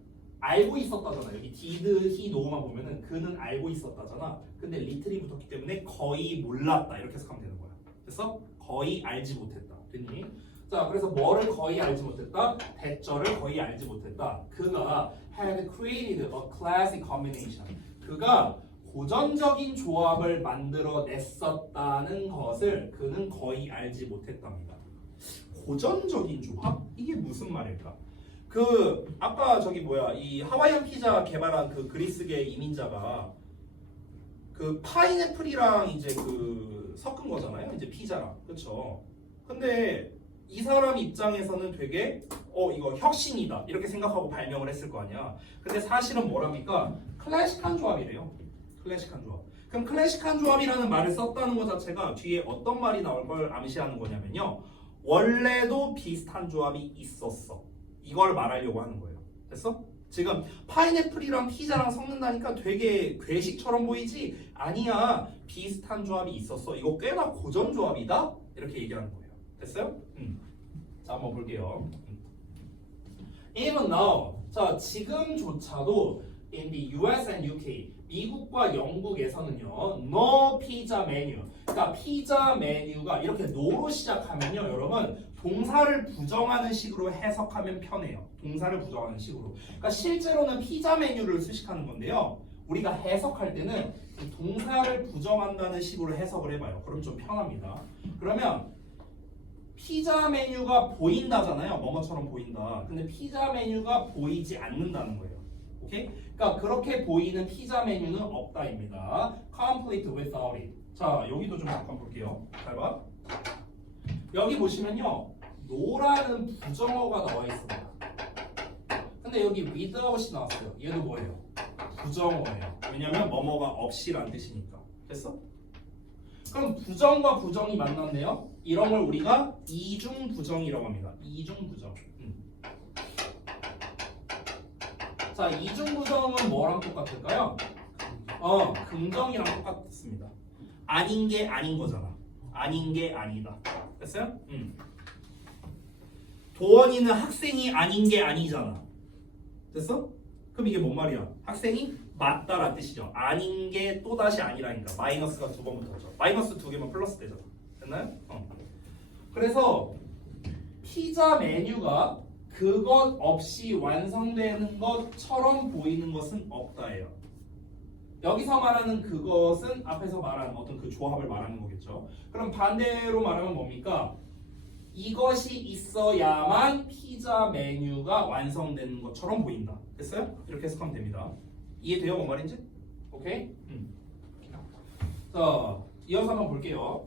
알고 있었다잖아. 여기 did he know만 보면은 그는 알고 있었다잖아. 근데 little이 붙었기 때문에 거의 몰랐다. 이렇게 해석하면 되는 거야. 됐어? 거의 알지 못했다. 됐니? 자, 그래서 뭐를 거의 알지 못했다? 대절을 거의 알지 못했다. 그가 had created a classic combination. 그가 고전적인 조합을 만들어 냈었다는 것을 그는 거의 알지 못했답니다. 고전적인 조합? 이게 무슨 말일까? 아까 이 하와이안 피자 개발한 그 그리스계 이민자가 그 파인애플이랑 이제 섞은 거잖아요. 이제 피자랑. 그렇죠? 근데 이 사람 입장에서는 되게 이거 혁신이다 이렇게 생각하고 발명을 했을 거 아니야. 근데 사실은 뭐랍니까? 클래식한 조합이래요. 클래식한 조합. 그럼 클래식한 조합이라는 말을 썼다는 것 자체가 뒤에 어떤 말이 나올 걸 암시하는 거냐면요. 원래도 비슷한 조합이 있었어. 이걸 말하려고 하는 거예요. 됐어? 지금 파인애플이랑 피자랑 섞는다니까 되게 괴식처럼 보이지? 아니야. 비슷한 조합이 있었어. 이거 꽤나 고전 조합이다? 이렇게 얘기하는 거예요. 됐어요? 자, 한번 볼게요. Even now, 자, 지금조차도 in the US and UK, 미국과 영국에서는요, no pizza menu. 그러니까 피자 메뉴가 이렇게 no로 시작하면요, 여러분 동사를 부정하는 식으로 해석하면 편해요. 동사를 부정하는 식으로. 그러니까 실제로는 피자 메뉴를 수식하는 건데요. 우리가 해석할 때는 이 동사를 부정한다는 식으로 해석을 해봐요. 그럼 좀 편합니다. 그러면 피자 메뉴가 보인다잖아요. 뭐뭐처럼 보인다. 근데 피자 메뉴가 보이지 않는다는 거예요. 오케이? 그러니까 그렇게 보이는 피자 메뉴는 없다입니다. Complete without it. 자, 여기도 좀 잠깐 볼게요. 잘 봐. 여기 보시면요. no라는 부정어가 나와 있습니다. 근데 여기 without이 나왔어요. 얘도 뭐예요? 부정어예요. 왜냐면 뭐뭐가 없이란 뜻이니까. 됐어? 그럼 부정과 부정이 만났네요. 이런 걸 우리가 이중 부정이라고 합니다. 이중 부정. 자, 이중 부정은 뭐랑 똑같을까요? 긍정이랑 똑같습니다. 아닌 게 아닌 거잖아. 아닌 게 아니다. 됐어요? 도원이는 학생이 아닌 게 아니잖아. 됐어? 그럼 이게 뭔 말이야? 학생이 맞다라는 뜻이죠. 아닌 게 또다시 아니라니까. 마이너스가 2번 붙었죠. 마이너스 2개만 플러스 되잖아. 됐나요? 그래서 피자 메뉴가 그것 없이 완성되는 것처럼 보이는 것은 없다예요. 여기서 말하는 그것은 앞에서 말한 어떤 그 조합을 말하는 거겠죠. 그럼 반대로 말하면 뭡니까? 이것이 있어야만 피자 메뉴가 완성되는 것처럼 보인다. 됐어요? 이렇게 해석하면 됩니다. 이해돼요? 뭔 말인지? 오케이? 자, 이어서 한번 볼게요.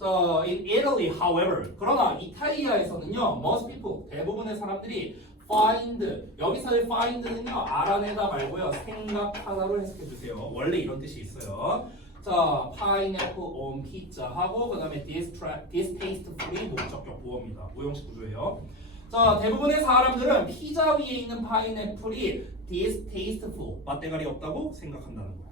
자, in Italy, however, 그러나 이탈리아에서는요, most people, 대부분의 사람들이 find, 여기서의 find는요, 알아내다 말고요, 생각하다로 해석해 주세요. 원래 이런 뜻이 있어요. 자, pineapple on pizza 하고 그 다음에 distastefully 목적격 보어입니다. 오형식 구조예요. 자, 대부분의 사람들은 피자 위에 있는 파인애플이 distasteful, 맛대가리 없다고 생각한다는 거야.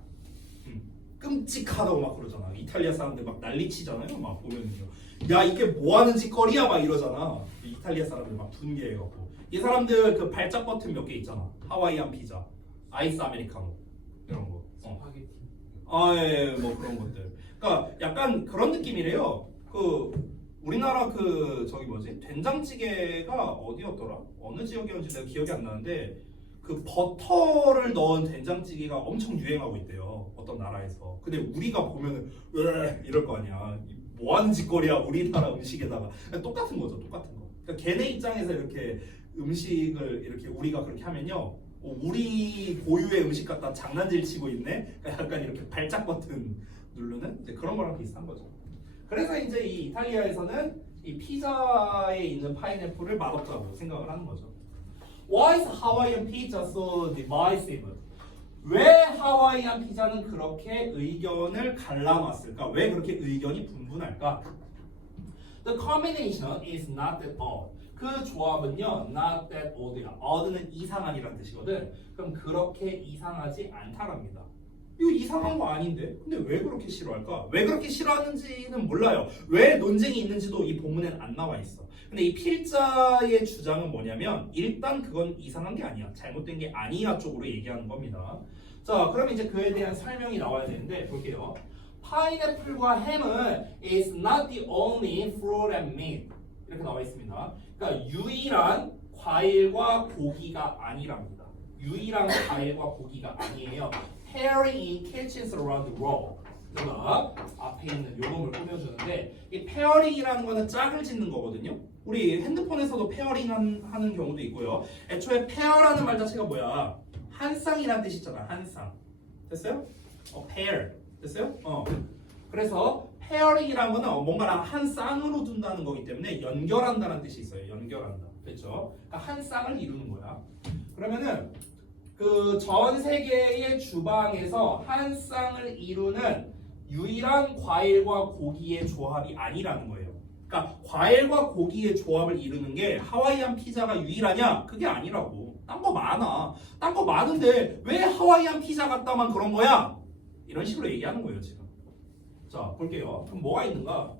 끔찍하다고 막 그러잖아. 이탈리아 사람들 막 난리치잖아요. 막 보면은요. 야, 이게 뭐 하는 짓거리야 막 이러잖아. 이탈리아 사람들 막 분개해갖고. 이 사람들 그 발작 버튼 몇 개 있잖아. 하와이안 피자, 아이스 아메리카노 이런 거. 스파게티. 뭐 그런 것들. 그러니까 약간 그런 느낌이래요. 우리나라 저기 뭐지? 된장찌개가 어디였더라? 어느 지역이었는지 내가 기억이 안 나는데 그 버터를 넣은 된장찌개가 엄청 유행하고 있대요. 어떤 나라에서. 근데 우리가 보면은 왜 이럴 거 아니야. 뭐 하는 짓거리야 우리나라 음식에다가. 똑같은 거죠. 똑같은 거. 그러니까 걔네 입장에서 이렇게 음식을 이렇게 우리가 그렇게 하면요. 우리 고유의 음식 갖다 장난질 치고 있네. 그러니까 약간 이렇게 발작 버튼 누르는 이제 그런 거랑 비슷한 거죠. 그래서 이제 이 이탈리아에서는 이 피자에 있는 파인애플을 맛없다고 생각을 하는 거죠. Why is Hawaiian pizza so divisive? 왜 하와이안 피자는 그렇게 의견을 갈라놨을까? 왜 그렇게 의견이 분분할까? The combination is not that odd. 그 조합은요, not that odd야. odd는 이상한이라는 뜻이거든. 그럼 그렇게 이상하지 않다랍니다. 이거 이상한 거 아닌데? 근데 왜 그렇게 싫어할까? 왜 그렇게 싫어하는지는 몰라요. 왜 논쟁이 있는지도 이 본문엔 안 나와 있어. 근데 이 필자의 주장은 뭐냐면 일단 그건 이상한 게 아니야. 잘못된 게 아니야 쪽으로 얘기하는 겁니다. 자, 그럼 이제 그에 대한 설명이 나와야 되는데 볼게요. 파인애플과 햄은 is not the only fruit and meat. 이렇게 나와 있습니다. 그러니까 유일한 과일과 고기가 아니랍니다. 유일한 과일과 고기가 아니에요. Pairing in kitchens around the world. 제가 앞에 있는 요놈을 꾸며주는데 이 페어링이라는 거는 짝을 짓는 거거든요. 우리 핸드폰에서도 페어링 하는 경우도 있고요. 애초에 페어라는 말 자체가 뭐야? 한 쌍이라는 뜻이 있잖아. 한 쌍. 됐어요? pair. 됐어요? 그래서 페어링이라는 거는 뭔가랑 한 쌍으로 둔다는 거기 때문에 연결한다는 뜻이 있어요. 연결한다. 됐죠? 그러니까 한 쌍을 이루는 거야. 그러면은 그 전 세계의 주방에서 한 쌍을 이루는 유일한 과일과 고기의 조합이 아니라는 거예요. 그러니까 과일과 고기의 조합을 이루는 게 하와이안 피자가 유일하냐? 그게 아니라고. 딴 거 많아. 딴 거 많은데 왜 하와이안 피자 같다만 그런 거야? 이런 식으로 얘기하는 거예요, 지금. 자, 볼게요. 그럼 뭐가 있는가?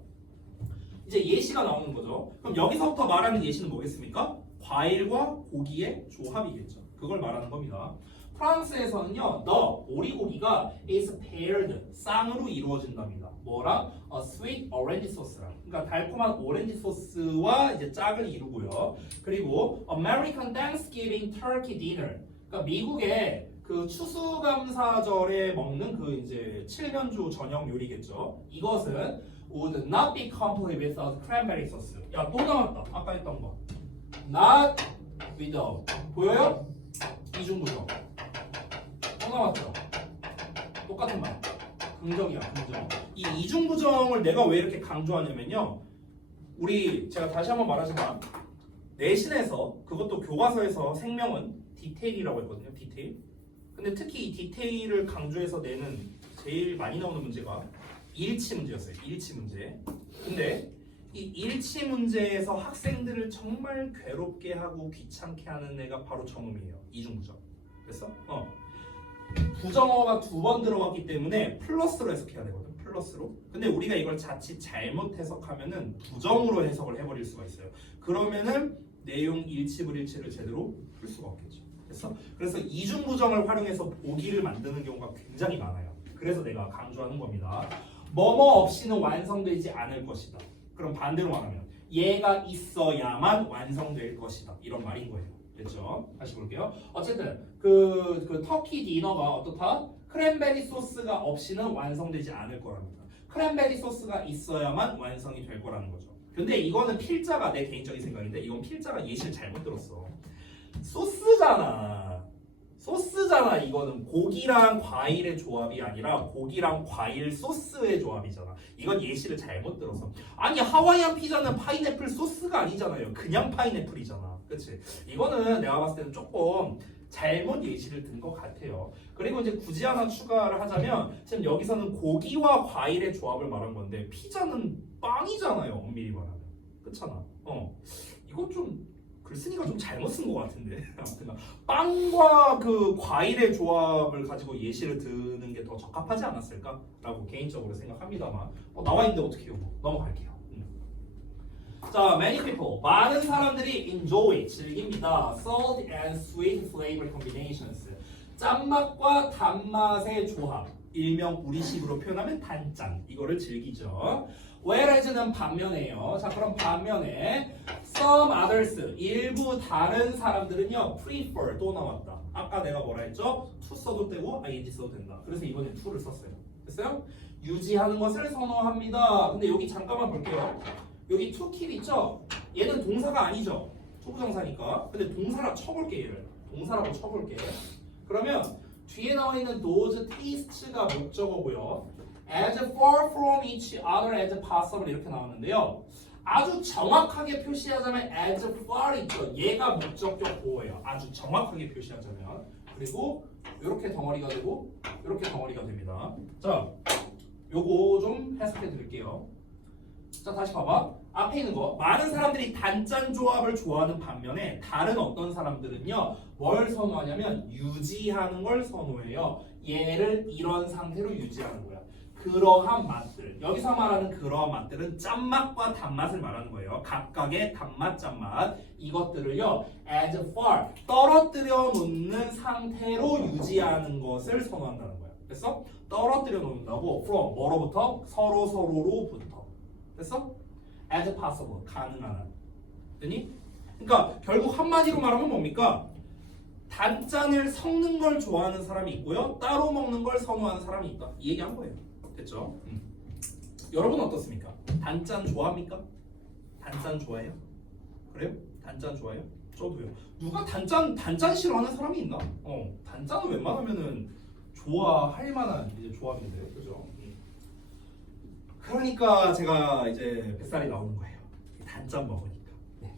이제 예시가 나오는 거죠. 그럼 여기서부터 말하는 예시는 뭐겠습니까? 과일과 고기의 조합이겠죠. 그걸 말하는 겁니다. 프랑스에서는요, 오리고기가 is paired, 쌍으로 이루어진답니다. 뭐랑? sweet orange sauce랑. 그러니까 달콤한 오렌지 소스와 이제 짝을 이루고요. 그리고 American Thanksgiving Turkey Dinner. 그러니까 미국의 그 추수감사절에 먹는 그 이제 칠면조 저녁 요리겠죠. 이것은 would not be complete without cranberry sauce. 야, 또 나왔다. 아까 했던 거. Not without. 보여요? 이중부정. 또 나왔죠? 똑같은 말. 긍정이야, 긍정. 이 이중부정을 내가 왜 이렇게 강조하냐면요. 제가 다시 한번 말하지만 내신에서 그것도 교과서에서 생명은 디테일이라고 했거든요. 디테일. 근데 특히 이 디테일을 강조해서 내는 제일 많이 나오는 문제가 일치 문제였어요. 일치 문제. 근데 이 일치 문제에서 학생들을 정말 괴롭게 하고 귀찮게 하는 애가 바로 정음이에요. 이중부정. 됐어? 부정어가 2번 들어갔기 때문에 플러스로 해석해야 되거든. 플러스로. 근데 우리가 이걸 자칫 잘못 해석하면은 부정으로 해석을 해버릴 수가 있어요. 그러면은 내용 일치 불일치를 제대로 풀 수가 없겠죠. 됐어? 그래서 이중부정을 활용해서 보기를 만드는 경우가 굉장히 많아요. 그래서 내가 강조하는 겁니다. 뭐뭐 없이는 완성되지 않을 것이다. 그럼 반대로 말하면 얘가 있어야만 완성될 것이다. 이런 말인 거예요. 됐죠? 다시 볼게요. 어쨌든 그 터키 디너가 어떻다? 크랜베리 소스가 없이는 완성되지 않을 거랍니다. 크랜베리 소스가 있어야만 완성이 될 거라는 거죠. 근데 이거는 필자가 내 개인적인 생각인데 이건 필자가 예시를 잘못 들었어. 소스잖아. 이거는 고기랑 과일의 조합이 아니라 고기랑 과일 소스의 조합이잖아. 이건 예시를 잘못 들어서. 아니 하와이안 피자는 파인애플 소스가 아니잖아요. 그냥 파인애플이잖아. 그치? 이거는 내가 봤을 때는 조금 잘못 예시를 든 것 같아요. 그리고 이제 굳이 하나 추가를 하자면 지금 여기서는 고기와 과일의 조합을 말한 건데 피자는 빵이잖아요. 엄밀히 말하면. 그렇잖아. 이거 좀 글쓴이가 좀 잘못 쓴 것 같은데. 아무튼 빵과 그 과일의 조합을 가지고 예시를 드는 게 더 적합하지 않았을까라고 개인적으로 생각합니다만 나와 있는데 어떻게 해요? 넘어갈게요. 자, many people, 많은 사람들이 enjoy, 즐깁니다. Salt and sweet flavor combinations. 짠맛과 단맛의 조합. 일명 우리식으로 표현하면 단짠. 이거를 즐기죠. whereas는 반면에요. 자, 그럼 반면에 some others, 일부 다른 사람들은요, prefer 또 나왔다. 아까 내가 뭐라 했죠? to 써도 되고 ing 써도 된다. 그래서 이번에 to를 썼어요. 됐어요? 유지하는 것을 선호합니다. 근데 여기 잠깐만 볼게요. 여기 to kill 있죠? 얘는 동사가 아니죠? 투부정사니까. 근데 동사라 쳐볼게 얘를. 동사라고 쳐볼게. 그러면 뒤에 나와 있는 those tastes가 목적어고요. as far from each other as possible 이렇게 나오는데요. 아주 정확하게 표시하자면 as far 있죠. 얘가 목적격 보호예요. 아주 정확하게 표시하자면. 그리고 이렇게 덩어리가 되고 이렇게 덩어리가 됩니다. 자, 요거 좀 해석해 드릴게요. 자, 다시 봐봐. 앞에 있는 거 많은 사람들이 단짠 조합을 좋아하는 반면에 다른 어떤 사람들은요 뭘 선호하냐면 유지하는 걸 선호해요. 얘를 이런 상태로 유지하는 거야. 그러한 맛들, 여기서 말하는 그러한 맛들은 짠맛과 단맛을 말하는 거예요. 각각의 단맛, 짠맛 이것들을요 as far 떨어뜨려 놓는 상태로 유지하는 것을 선호한다는 거야. 됐어? 떨어뜨려 놓는다고 from 뭐로부터? 서로로부터. 됐어? as possible 가능한 한. 됐니? 그러니까 결국 한마디로 말하면 뭡니까? 단짠을 섞는 걸 좋아하는 사람이 있고요. 따로 먹는 걸 선호하는 사람이 있다. 이 얘기한 거예요. 됐죠? 여러분 어떻습니까? 단짠 좋아합니까? 단짠 좋아해요? 그래요? 단짠 좋아해요? 저도요. 누가 단짠 싫어하는 사람이 있나? 단짠은 웬만하면은 좋아할 만한 이제 조합인데, 그죠? 그러니까 제가 이제 뱃살이 나오는 거예요. 단짠 먹으니까. 네.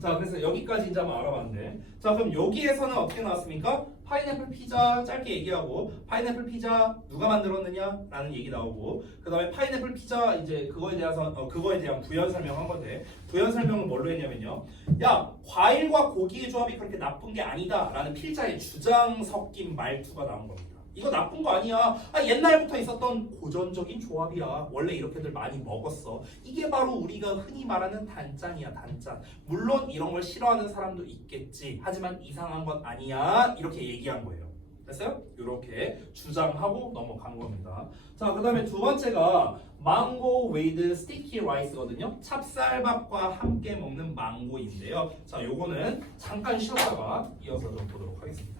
자, 그래서 여기까지 이제 한번 알아봤는데, 자, 그럼 여기에서는 어떻게 나왔습니까? 파인애플 피자 짧게 얘기하고, 파인애플 피자 누가 만들었느냐라는 얘기 나오고, 그 다음에 파인애플 피자 이제 그거에 대한 부연 설명한 건데, 부연 설명은 뭘로 했냐면요, 야, 과일과 고기의 조합이 그렇게 나쁜 게 아니다라는 필자의 주장 섞인 말투가 나온 겁니다. 이거 나쁜 거 아니야. 옛날부터 있었던 고전적인 조합이야. 원래 이렇게들 많이 먹었어. 이게 바로 우리가 흔히 말하는 단짠이야, 단짠. 물론 이런 걸 싫어하는 사람도 있겠지. 하지만 이상한 건 아니야. 이렇게 얘기한 거예요. 됐어요? 이렇게 주장하고 넘어간 겁니다. 자, 그 다음에 두 번째가 망고 with sticky rice거든요. 찹쌀밥과 함께 먹는 망고인데요. 자, 요거는 잠깐 쉬었다가 이어서 좀 보도록 하겠습니다.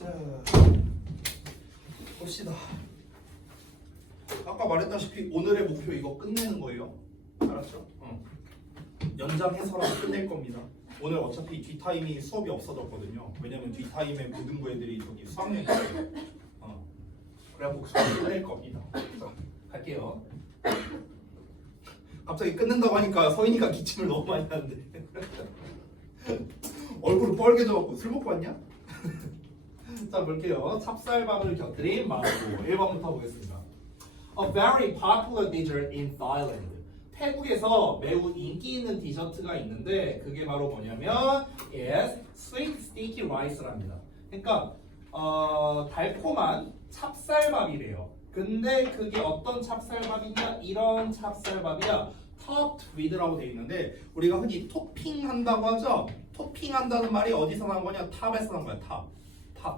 자, 봅시다. 아까 말했다시피 오늘의 목표 이거 끝내는 거예요. 알았죠? 연장해서라도 끝낼 겁니다. 오늘 어차피 뒷타임이 수업이 없어졌거든요. 왜냐면 뒷타임에 고등부 애들이 저기 수학여행이에요. 그래갖고 수업 끝낼 겁니다. 자, 갈게요. 갑자기 끝낸다고 하니까 서인이가 기침을 너무 많이 하는데 얼굴은 빨개져갖고 술 먹고 왔냐? 자, 볼게요. 찹쌀밥을 곁들인 망고 1번부터 보겠습니다. A very popular dessert in Thailand. 태국에서 매우 인기 있는 디저트가 있는데 그게 바로 뭐냐면 is sweet sticky rice랍니다. 그러니까 달콤한 찹쌀밥이래요. 근데 그게 어떤 찹쌀밥이냐? 이런 찹쌀밥이야. topped with라고 되어 있는데 우리가 흔히 토핑한다고 하죠. 토핑한다는 말이 어디서 나온 거냐? 탑에서 나온 거야.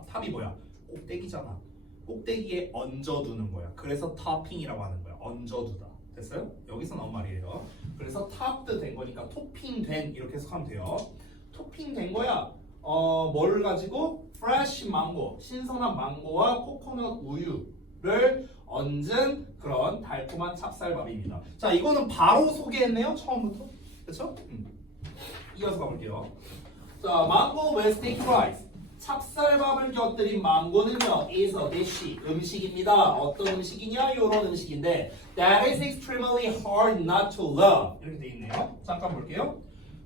탑이 뭐야? 꼭대기잖아. 꼭대기에 얹어두는 거야. 그래서 토핑이라고 하는 거야. 얹어두다. 됐어요? 여기서 나온 말이에요. 그래서 topped 된 거니까 토핑된 이렇게 해석하면 돼요. 토핑된 거야. 뭐를 가지고? fresh 망고, 신선한 망고와 코코넛 우유를 얹은 그런 달콤한 찹쌀밥입니다. 자, 이거는 바로 소개했네요. 처음부터. 그렇죠? 이어서 가볼게요. 자, 망고 with sticky rice. 찹쌀밥을 곁들인 망고는요 is a dish, 음식입니다. 어떤 음식이냐? 요런 음식인데 that is extremely hard not to love 이렇게 돼 있네요. 잠깐 볼게요.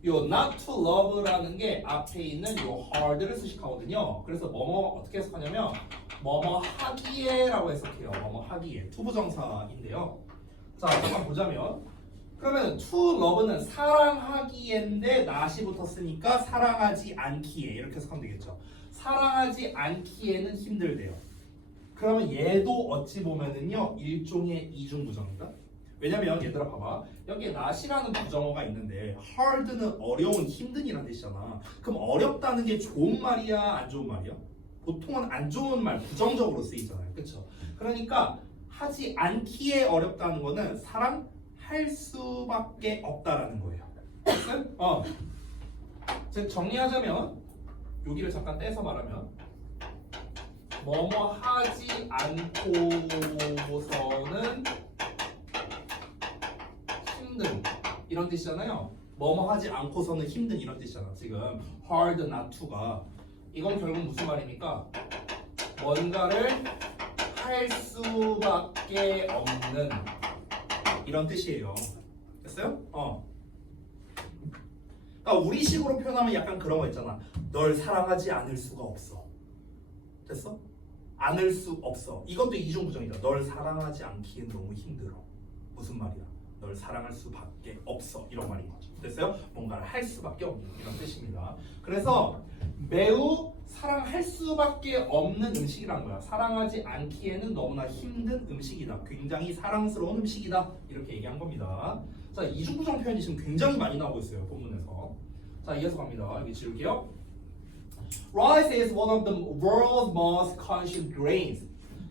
요 not to love라는 게 앞에 있는 요 hard를 수식하거든요. 그래서 뭐뭐 어떻게 해석하냐면 뭐뭐 하기에라고 해석해요. 뭐뭐 하기에 투부정사인데요. 자, 잠깐 보자면 그러면 to love는 사랑하기인데 not이 붙었으니까 사랑하지 않기에 이렇게 해석하면 되겠죠. 사랑하지 않기에는 힘들대요. 그러면 얘도 어찌 보면은요 일종의 이중부정이다. 왜냐면 얘들아 봐봐, 여기에 not이라는 부정어가 있는데 hard는 어려운, 힘든이라는 뜻이잖아. 그럼 어렵다는 게 좋은 말이야, 안 좋은 말이야? 보통은 안 좋은 말, 부정적으로 쓰이잖아요, 그렇죠? 그러니까 하지 않기에 어렵다는 거는 사랑할 수밖에 없다라는 거예요. 즉 정리하자면 여기를 잠깐 떼서 말하면 뭐뭐 하지 않고서는 힘든 이런 뜻이잖아요. 뭐뭐 하지 않고서는 힘든 이런 뜻이잖아. 지금 hard not to가 이건 결국 무슨 말입니까? 뭔가를 할 수밖에 없는 이런 뜻이에요. 됐어요? 그러니까 우리식으로 표현하면 약간 그런 거 있잖아. 널 사랑하지 않을 수가 없어. 됐어? 않을 수 없어. 이것도 이중부정이다. 널 사랑하지 않기엔 너무 힘들어. 무슨 말이야? 널 사랑할 수밖에 없어. 이런 말인 거죠. 됐어요? 뭔가를 할 수밖에 없는 이런 뜻입니다. 그래서 매우 사랑할 수밖에 없는 음식이란 거야. 사랑하지 않기에는 너무나 힘든 음식이다. 굉장히 사랑스러운 음식이다. 이렇게 얘기한 겁니다. 자, 이중부정 표현이 지금 굉장히 많이 나오고 있어요. 본문에서. 자, 이어서 갑니다. 여기 지울게요. Rice is one of the world's most consumed grains.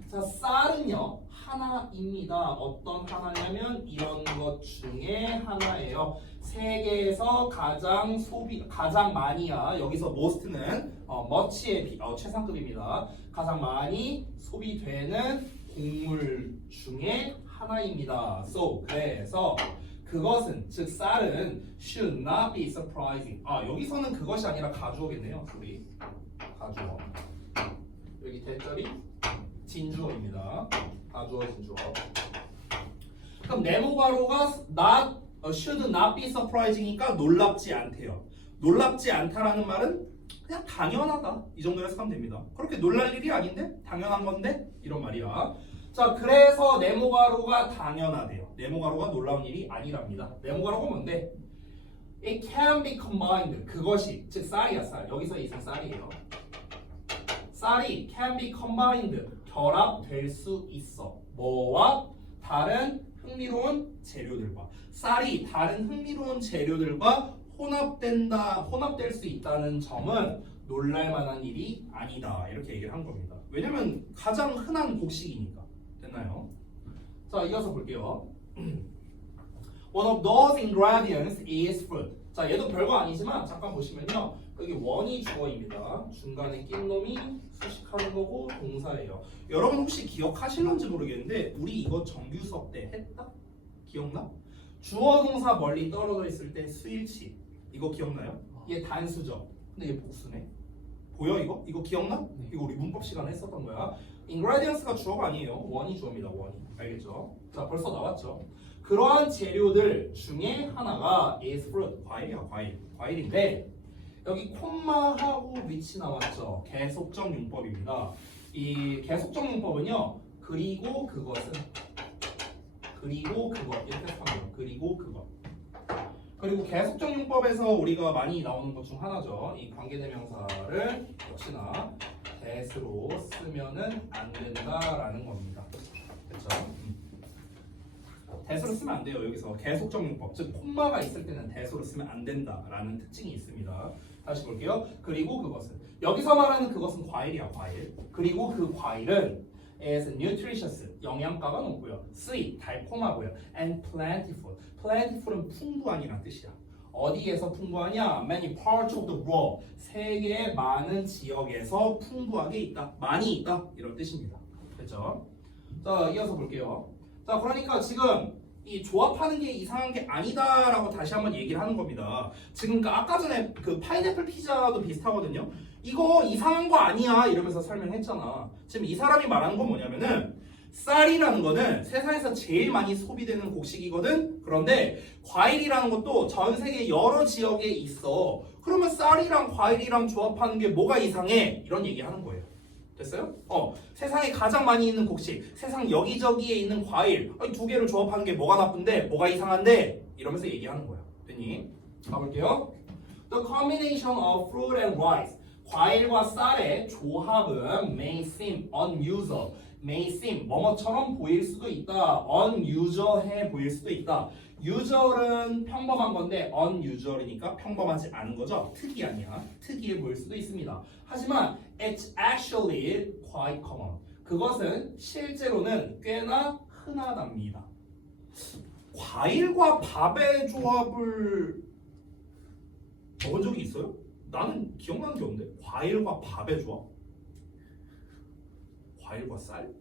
자, 쌀은요 하나입니다. 어떤 하나냐면 이런 것 중에 하나예요. 세계에서 가장 많이야. 여기서 most는 much의 최상급입니다. 가장 많이 소비되는 곡물 중에 하나입니다. So 그래서 그것은 즉 쌀은 should not be surprising. 여기서는 그것이 아니라 가주어겠네요. 소리 가주어. 여기 대절이 진주어입니다. 가주어 진주어. 그럼 네모가로가 should not be surprising이니까 놀랍지 않대요. 놀랍지 않다라는 말은 그냥 당연하다 이 정도로 해석하면 됩니다. 그렇게 놀랄 일이 아닌데 당연한 건데 이런 말이야. 자, 그래서 네모가로가 당연하대요. 네모가로가 놀라운 일이 아니랍니다. 네모가로가 뭔데? It can be combined. 그것이 즉 쌀이야 쌀. 여기서 이 쌀이에요. 쌀이 can be combined. 결합될 수 있어. 뭐와? 다른 흥미로운 재료들과. 쌀이 다른 흥미로운 재료들과 혼합될 수 있다는 점은 놀랄만한 일이 아니다. 이렇게 얘기를 한 겁니다. 왜냐면 가장 흔한 곡식이니까. 됐나요? 자, 이어서 볼게요. One of those ingredients is fruit. 자, 얘도 별거 아니지만 잠깐 보시면요. 여기 원이 주어입니다. 중간에 낀 놈이 수식하는 거고 동사예요. 여러분 혹시 기억하실런지 모르겠는데 우리 이거 정규 수업 때 했다? 기억나? 주어 동사 멀리 떨어져 있을 때 수일치. 이거 기억나요? 얘 단수죠. 근데 얘 복수네. 보여 이거? 이거 기억나? 네. 이거 우리 문법 시간에 했었던 거야. ingredients가 주어가 아니에요. 원이 주어입니다. 원이. 알겠죠? 자, 벌써 나왔죠. 그러한 재료들 중에 하나가 is fruit. 과일이야, 과일. 과일인데 여기 콤마하고 위치 나왔죠. 계속적 용법입니다. 이 계속적 용법은요. 그리고 그것은 그리고 그것 이렇게 해석하면 그리고 그것. 그리고 계속적 용법에서 우리가 많이 나오는 것 중 하나죠. 이 관계대명사를 역시나 that으로 쓰면은 안 된다라는 겁니다. 그렇죠? that으로 쓰면 안 돼요. 여기서 계속적 용법, 즉 콤마가 있을 때는 that으로 쓰면 안 된다라는 특징이 있습니다. 다시 볼게요. 그리고 그것은 여기서 말하는 그것은 과일이야, 과일. 그리고 그 과일은 is nutritious, 영양가가 높고요. sweet, 달콤하고요. and plentiful, plentiful은 풍부한이란 뜻이야. 어디에서 풍부하냐? Many parts of the world, 세계의 많은 지역에서 풍부하게 있다, 많이 있다 이런 뜻입니다. 됐죠? 자, 이어서 볼게요. 자, 그러니까 지금 이 조합하는 게 이상한 게 아니다라고 다시 한번 얘기를 하는 겁니다. 지금 아까 전에 그 파인애플 피자도 비슷하거든요. 이거 이상한 거 아니야 이러면서 설명했잖아. 지금 이 사람이 말하는 건 뭐냐면은 쌀이라는 거는 세상에서 제일 많이 소비되는 곡식이거든. 그런데 과일이라는 것도 전 세계 여러 지역에 있어. 그러면 쌀이랑 과일이랑 조합하는 게 뭐가 이상해? 이런 얘기 하는 거예요. 됐어요? 세상에 가장 많이 있는 곡식, 세상 여기저기에 있는 과일, 아니, 두 개를 조합하는 게 뭐가 나쁜데, 뭐가 이상한데 이러면서 얘기하는 거야. 됐니? 가볼게요. The combination of fruit and rice. 과일과 쌀의 조합은 may seem unusual. may seem 뭐뭐처럼 보일 수도 있다. unusual해 보일 수도 있다. usual은 평범한 건데 unusual이니까 평범하지 않은 거죠. 특이 아니야. 특이해 보일 수도 있습니다. 하지만 it's actually quite common. 그것은 실제로는 꽤나 흔하답니다. 과일과 밥의 조합을 먹은 적이 있어요? 나는 기억나는 게 없는데. 과일과 밥의 조합? 과일과 쌀?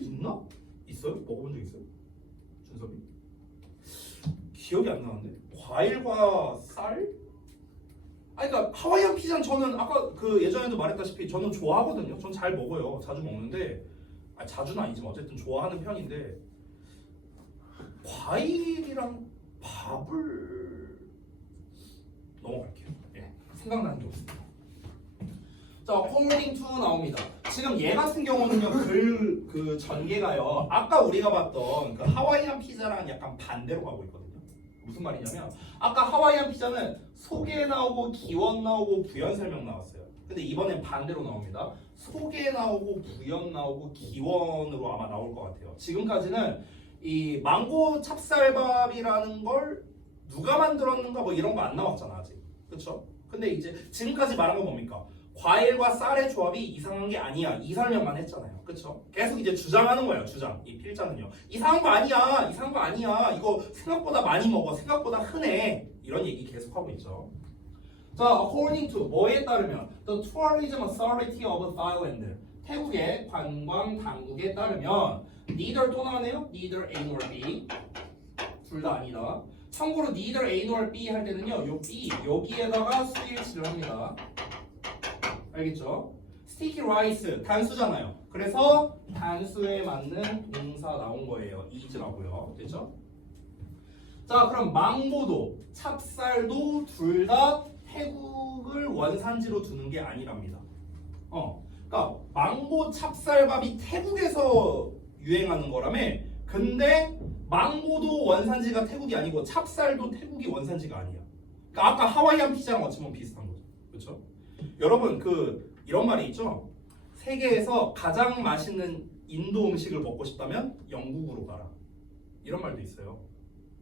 있나? 있어요? 먹어본 적 있어요? 준섭이? 기억이 안 나는데. 과일과 쌀? 아니 그러니까 하와이안 피자는 저는 아까 그 예전에도 말했다시피 저는 좋아하거든요. 전 잘 먹어요. 자주 먹는데 자주는 아니지만 어쨌든 좋아하는 편인데 과일이랑 밥을 넘어갈게요. 예, 생각나는 게 없습니다. 자, according to 나옵니다. 지금 얘 같은 경우는요, 그 전개가요, 아까 우리가 봤던 그 하와이안 피자랑 약간 반대로 가고 있거든요. 무슨 말이냐면, 아까 하와이안 피자는 소개 나오고 기원 나오고 부연 설명 나왔어요. 근데 이번엔 반대로 나옵니다. 소개 나오고 부연 나오고 기원으로 아마 나올 것 같아요. 지금까지는 이 망고 찹쌀밥이라는 걸 누가 만들었는가 뭐 이런 거 안 나왔잖아 아직. 그렇죠? 근데 이제 지금까지 말한 거 뭡니까? 과일과 쌀의 조합이 이상한 게 아니야. 이 설명만 했잖아요. 그렇죠? 계속 이제 주장하는 거예요. 주장. 이 필자는요. 이상한 거 아니야. 이상한 거 아니야. 이거 생각보다 많이 먹어. 생각보다 흔해. 이런 얘기 계속 하고 있죠. 자, according to 뭐에 따르면 the tourism authority of Thailand 태국의 관광 당국에 따르면 neither 또 나오네요. neither A nor B 둘 다 아니다. 참고로 neither A nor B 할 때는요. 요 B 여기에다가 수일치를 합니다. 알겠죠? sticky rice 단수잖아요. 그래서 단수에 맞는 동사 나온 거예요. is라고요. 됐죠? 자, 그럼 망고도 찹쌀도 둘 다 태국을 원산지로 두는 게 아니랍니다. 그러니까 망고 찹쌀밥이 태국에서 유행하는 거라며. 근데 망고도 원산지가 태국이 아니고 찹쌀도 태국이 원산지가 아니야. 그러니까 아까 하와이안 피자랑 어찌보면 비슷한 거죠. 그렇죠? 여러분 이런 말이 있죠. 세계에서 가장 맛있는 인도 음식을 먹고 싶다면 영국으로 가라. 이런 말도 있어요.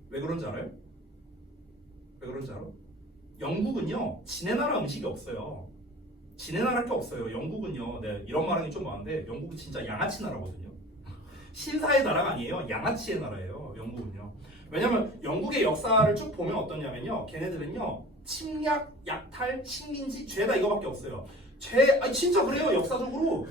왜 그런지 알아요? 왜 그런지 알아? 영국은요 지네 나라 음식이 없어요. 지네 나라 게 없어요. 영국은요. 네, 이런 말하기 좀 많은데 영국은 진짜 양아치 나라거든요. 신사의 나라가 아니에요. 양아치의 나라예요. 영국은요. 왜냐면 영국의 역사를 쭉 보면 어떠냐면요. 걔네들은요 침략, 약탈, 식민지, 죄다 이거밖에 없어요. 아니 진짜 그래요. 역사적으로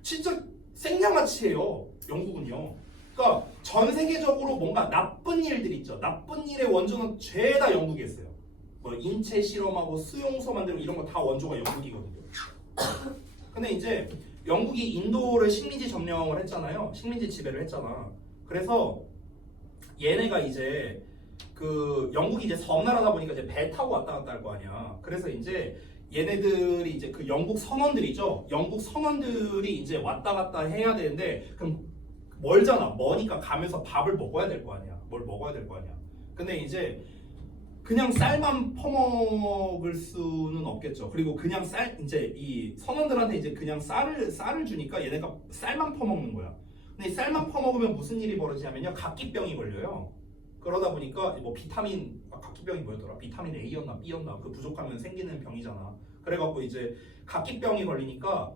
진짜 생양아치예요. 영국은요. 그러니까 전 세계적으로 뭔가 나쁜 일들 있죠. 나쁜 일의 원조는 죄다 영국에 있어요. 뭐 인체 실험하고 수용소 만들고 이런 거 다 원조가 영국이거든요. 근데 이제 영국이 인도를 식민지 점령을 했잖아요. 식민지 지배를 했잖아. 그래서 얘네가 이제 그 영국이 이제 섬나라다 보니까 이제 배 타고 왔다 갔다 할 거 아니야. 그래서 이제 얘네들이 이제 그 영국 선원들이죠. 영국 선원들이 이제 왔다 갔다 해야 되는데 그럼 멀잖아. 머니까 가면서 밥을 먹어야 될 거 아니야. 뭘 먹어야 될 거 아니야. 근데 이제 그냥 쌀만 퍼먹을 수는 없겠죠. 그리고 그냥 이제 이 선원들한테 이제 그냥 쌀을 주니까 얘네가 쌀만 퍼먹는 거야. 근데 이 쌀만 퍼먹으면 무슨 일이 벌어지냐면요. 각기병이 걸려요. 그러다 보니까 뭐 각기병이 뭐였더라? 비타민 A였나 B였나 그 부족하면 생기는 병이잖아. 그래갖고 이제 각기병이 걸리니까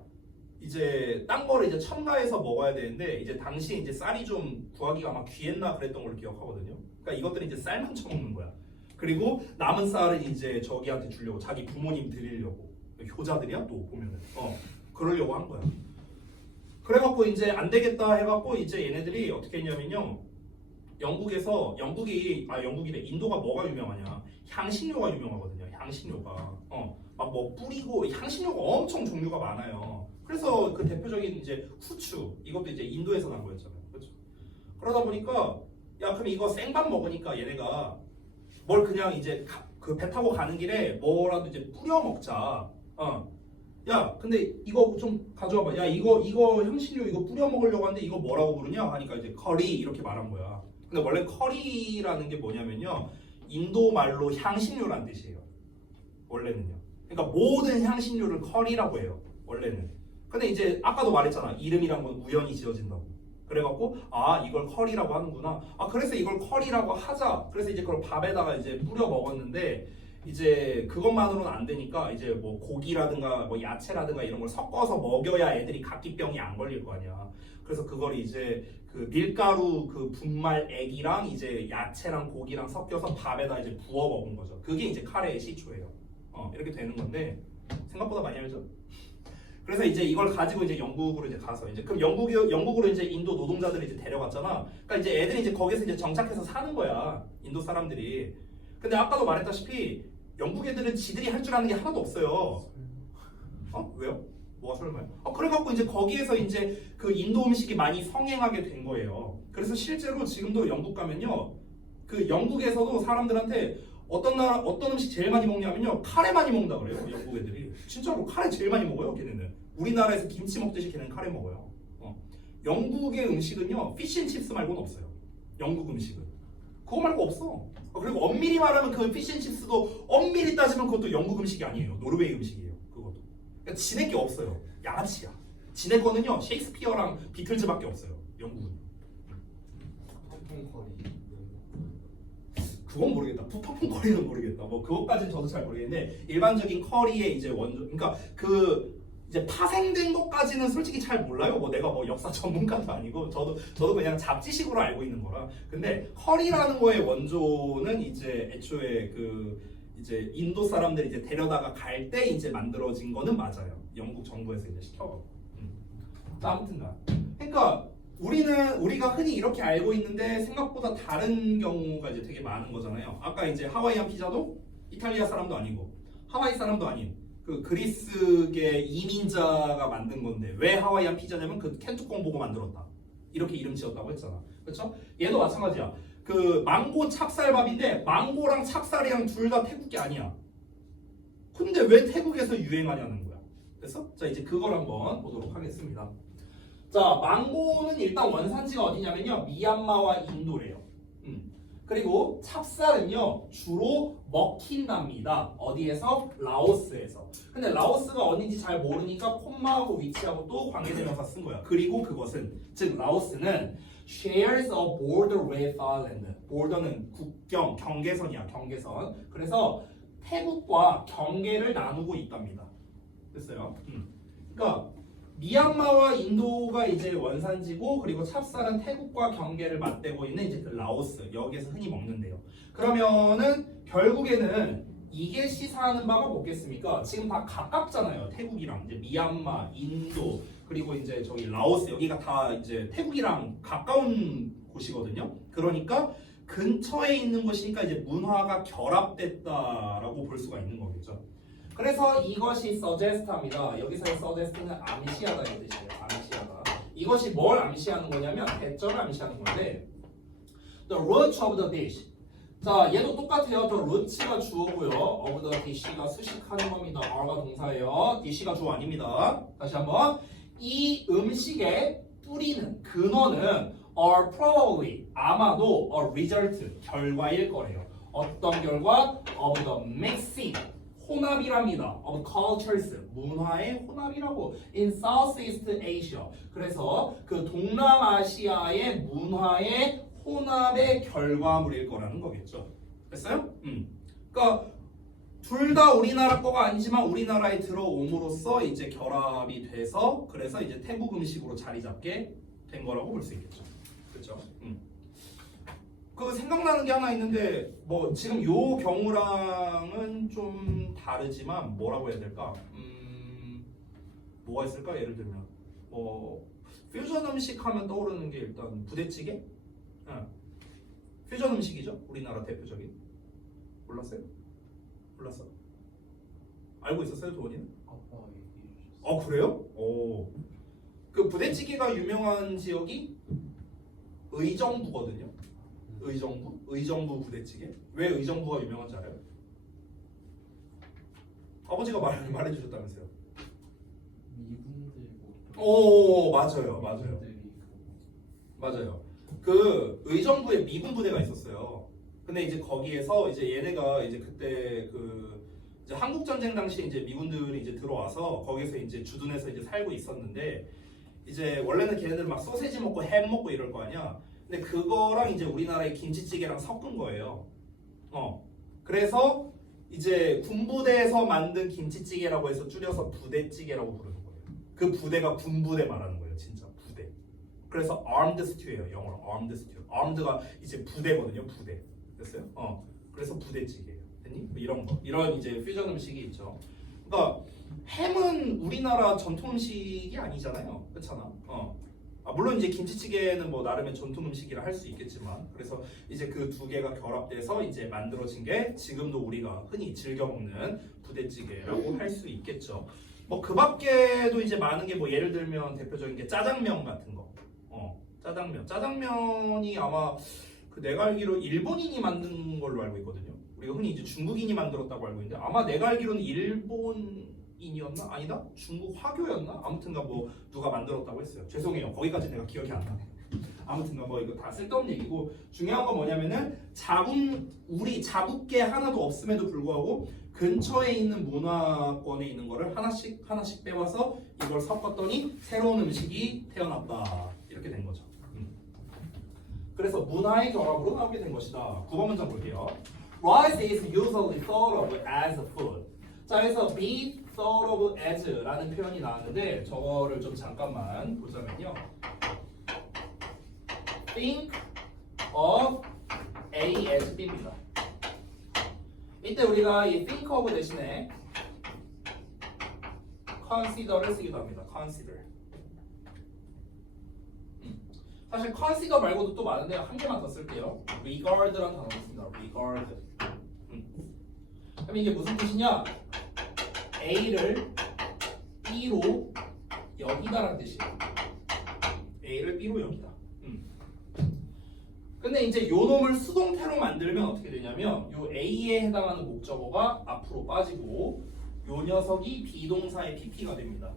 이제 딴 거를 이제 첨가해서 먹어야 되는데 이제 당시 이제 쌀이 좀 구하기가 아마 귀했나 그랬던 걸로 기억하거든요. 그러니까 이것들은 이제 쌀만 처먹는 거야. 그리고 남은 쌀을 이제 저기한테 주려고 자기 부모님 드리려고 효자들이야 또 보면은 그러려고 한 거야. 그래갖고 이제 안 되겠다 해갖고 이제 얘네들이 어떻게 했냐면요. 영국이래. 인도가 뭐가 유명하냐? 향신료가 유명하거든요. 향신료가 막 뭐 뿌리고 향신료가 엄청 종류가 많아요. 그래서 그 대표적인 이제 후추 이것도 이제 인도에서 난 거였잖아요. 그렇죠? 그러다 보니까 야 그럼 이거 생밥 먹으니까 얘네가 뭘 그냥 이제 그 배 타고 가는 길에 뭐라도 이제 뿌려 먹자. 야 근데 이거 좀 가져와봐. 야 이거 향신료 이거 뿌려 먹으려고 하는데 이거 뭐라고 부르냐 하니까 이제 커리 이렇게 말한 거야. 근데 원래 커리라는 게 뭐냐면요 인도 말로 향신료란 뜻이에요. 원래는요. 그러니까 모든 향신료를 커리라고 해요. 원래는. 근데 이제 아까도 말했잖아. 이름이란 건 우연히 지어진다고. 그래갖고 아 이걸 커리라고 하는구나. 아 그래서 이걸 커리라고 하자. 그래서 이제 그걸 밥에다가 이제 뿌려 먹었는데 이제 그것만으로는 안 되니까 이제 뭐 고기라든가 뭐 야채라든가 이런 걸 섞어서 먹여야 애들이 각기병이 안 걸릴 거 아니야. 그래서 그걸 이제 그 밀가루 그 분말 액이랑 이제 야채랑 고기랑 섞여서 밥에다 이제 부어 먹은 거죠. 그게 이제 카레의 시초예요. 이렇게 되는 건데 생각보다 많이 알죠. 그래서 이제 이걸 가지고 이제 영국으로 이제 가서 이제 그럼 영국으로 이제 인도 노동자들이 이제 데려갔잖아. 그러니까 이제 애들이 이제 거기서 이제 정착해서 사는 거야. 인도 사람들이. 근데 아까도 말했다시피 영국 애들은 지들이 할 줄 아는 게 하나도 없어요. 왜요? 뭐가 설마요? 그래갖고 이제 거기에서 이제 그 인도 음식이 많이 성행하게 된 거예요. 그래서 실제로 지금도 영국 가면요, 그 영국에서도 사람들한테 어떤 음식 제일 많이 먹냐면요, 카레 많이 먹는다 그래요. 영국 애들이 진짜로 카레 제일 많이 먹어요. 걔네는 우리나라에서 김치 먹듯이 걔네는 카레 먹어요. 영국의 음식은요, 피쉬앤칩스 말고는 없어요. 영국 음식은 그거 말고 없어. 그리고 엄밀히 말하면 그 피쉬앤칩스도 엄밀히 따지면 그것도 영국 음식이 아니에요. 노르웨이 음식이에요. 그것도. 그러니까 지네 게 없어요. 양아치야. 지네 거는요 셰익스피어랑 비틀즈밖에 없어요. 영국은. 펑펑거리. 그건 모르겠다. 푸펑풍 커리는 모르겠다. 뭐 그것까지는 저도 잘 모르겠는데 일반적인 커리의 이제 원조, 그러니까 그 이제 파생된 것까지는 솔직히 잘 몰라요. 뭐 내가 뭐 역사 전문가도 아니고 저도 그냥 잡지식으로 알고 있는 거라. 근데 커리라는 거의 원조는 이제 애초에 그 이제 인도 사람들이 이제 데려다가 갈 때 이제 만들어진 거는 맞아요. 영국 정부에서 이제 시켜갖고. 아무튼간. 그러니까. 우리가 흔히 이렇게 알고 있는데 생각보다 다른 경우가 이제 되게 많은 거잖아요. 아까 이제 하와이안 피자도 이탈리아 사람도 아니고 하와이 사람도 아닌 그 그리스계 이민자가 만든 건데 왜 하와이안 피자냐면 그 켄투콩 보고 만들었다. 이렇게 이름 지었다고 했잖아. 그렇죠? 얘도 마찬가지야. 그 망고 찹쌀밥인데 망고랑 찹쌀이랑 둘 다 태국 게 아니야. 근데 왜 태국에서 유행하냐는 거야. 그래서 자 이제 그걸 한번 보도록 하겠습니다. 자, 망고는 일단 원산지가 어디냐면요, 미얀마와 인도래요. 그리고 찹쌀은요 주로 먹힌답니다. 어디에서? 라오스에서. 근데 라오스가 어딘지 잘 모르니까 콤마하고 위치하고 또 관계대명사 쓴 거야. 그리고 그것은 즉 라오스는 shares a border with Thailand. border는 국경, 경계선이야. 경계선. 그래서 태국과 경계를 나누고 있답니다. 됐어요? 그러니까 미얀마와 인도가 이제 원산지고 그리고 찹쌀은 태국과 경계를 맞대고 있는 이제 그 라오스 여기에서 흔히 먹는데요. 그러면은 결국에는 이게 시사하는 바가 뭐겠습니까? 지금 다 가깝잖아요. 태국이랑 이제 미얀마, 인도 그리고 이제 저기 라오스 여기가 다 이제 태국이랑 가까운 곳이거든요. 그러니까 근처에 있는 곳이니까 이제 문화가 결합됐다라고 볼 수가 있는 거겠죠. 그래서 이것이 suggest합니다. 여기서의 suggest는 암시하다는 뜻이에요. 암시하다. 이것이 뭘 암시하는 거냐면 대절을 암시하는 건데 the root of the dish. 자, 얘도 똑같아요. the root가 주어고요. of the dish가 수식하는 겁니다. are가 동사예요. dish가 주어 아닙니다. 다시 한번 이 음식의 뿌리는 근원은 are probably 아마도 a result 결과일 거래요. 어떤 결과? of the mixing 혼합이랍니다. of cultures 문화의 혼합이라고 in Southeast Asia. 그래서 그 동남아시아의 문화의 혼합의 결과물일 거라는 거겠죠. 됐어요? 그러니까 둘 다 우리나라 거가 아니지만 우리나라에 들어옴으로써 이제 결합이 돼서 그래서 이제 태국 음식으로 자리 잡게 된 거라고 볼 수 있겠죠. 그렇죠? 그 생각나는 게 하나 있는데 뭐 지금 요 경우랑은 좀 다르지만 뭐라고 해야 될까? 뭐가 있을까? 예를 들면 퓨전 음식 하면 떠오르는 게 일단 부대찌개? 퓨전 음식이죠. 우리나라 대표적인. 몰랐어요? 몰랐어? 알고 있었어요, 도원이는? 아빠 얘기해 주셨어. 그래요? 그 부대찌개가 유명한 지역이 의정부거든요. 의정부 부대찌개. 왜 의정부가 유명한지 알아요? 아버지가 말해주셨다면서요. 미분들 오, 맞아요, 맞아요. 미분들이 맞아요. 그 의정부에 미군 부대가 있었어요. 근데 이제 거기에서 이제 얘네가 이제 그때 그 이제 한국 전쟁 당시에 이제 미군들이 이제 들어와서 거기서 이제 주둔해서 이제 살고 있었는데 이제 원래는 걔네들 막 소세지 먹고 햄 먹고 이럴 거 아니야. 근데 그거랑 이제 우리나라의 김치찌개랑 섞은 거예요. 그래서 이제 군부대에서 만든 김치찌개라고 해서 줄여서 부대찌개라고 부르는 거예요. 그 부대가 군부대 말하는 거예요, 진짜 부대. 그래서 armed stew예요, 영어로 armed stew. armed가 이제 부대거든요, 부대. 됐어요? 그래서 부대찌개예요. 됐니? 뭐 이런 거, 이런 이제 퓨전 음식이 있죠. 그러니까 햄은 우리나라 전통 음식이 아니잖아요, 그렇잖아. 물론 이제 김치찌개는 뭐 나름의 전통 음식이라 할 수 있겠지만, 그래서 이제 그 두 개가 결합돼서 이제 만들어진 게 지금도 우리가 흔히 즐겨 먹는 부대찌개라고 할 수 있겠죠. 뭐 그 밖에도 이제 많은 게 뭐 예를 들면 대표적인 게 짜장면 같은 거. 짜장면이 아마 그 내가 알기로 일본인이 만든 걸로 알고 있거든요. 우리가 흔히 이제 중국인이 만들었다고 알고 있는데 아마 내가 알기로는 일본인이었나? 아니다? 중국 화교였나? 아무튼가 뭐 누가 만들었다고 했어요. 죄송해요. 거기까지 내가 기억이 안 나네. 아무튼가 뭐 이거 다 쓸데없는 얘기고 중요한 건 뭐냐면은 우리 자국계 하나도 없음에도 불구하고 근처에 있는 문화권에 있는 거를 하나씩 빼와서 이걸 섞었더니 새로운 음식이 태어났다. 이렇게 된 거죠. 그래서 문화의 결합으로 나오게 된 것이다. 9번 문장 볼게요. Rice is usually thought of as a food. 자, 그래서 be thought of as라는 표현이 나왔는데 저거를 좀 잠깐만 보자면요. Think of A as B입니다. 이때 우리가 이 think of 대신에 consider를 쓰기도 합니다. consider. 사실 consider 말고도 또 많은데 한 개만 더 쓸게요. regard라는 단어가 있습니다. regard. 그럼 이게 무슨 뜻이냐? A를 B로 여기다라는 뜻이에요. A를 B로 여기다. 근데 이제 요 놈을 수동태로 만들면 어떻게 되냐면 요 A에 해당하는 목적어가 앞으로 빠지고 요 녀석이 비동사의 PP가 됩니다.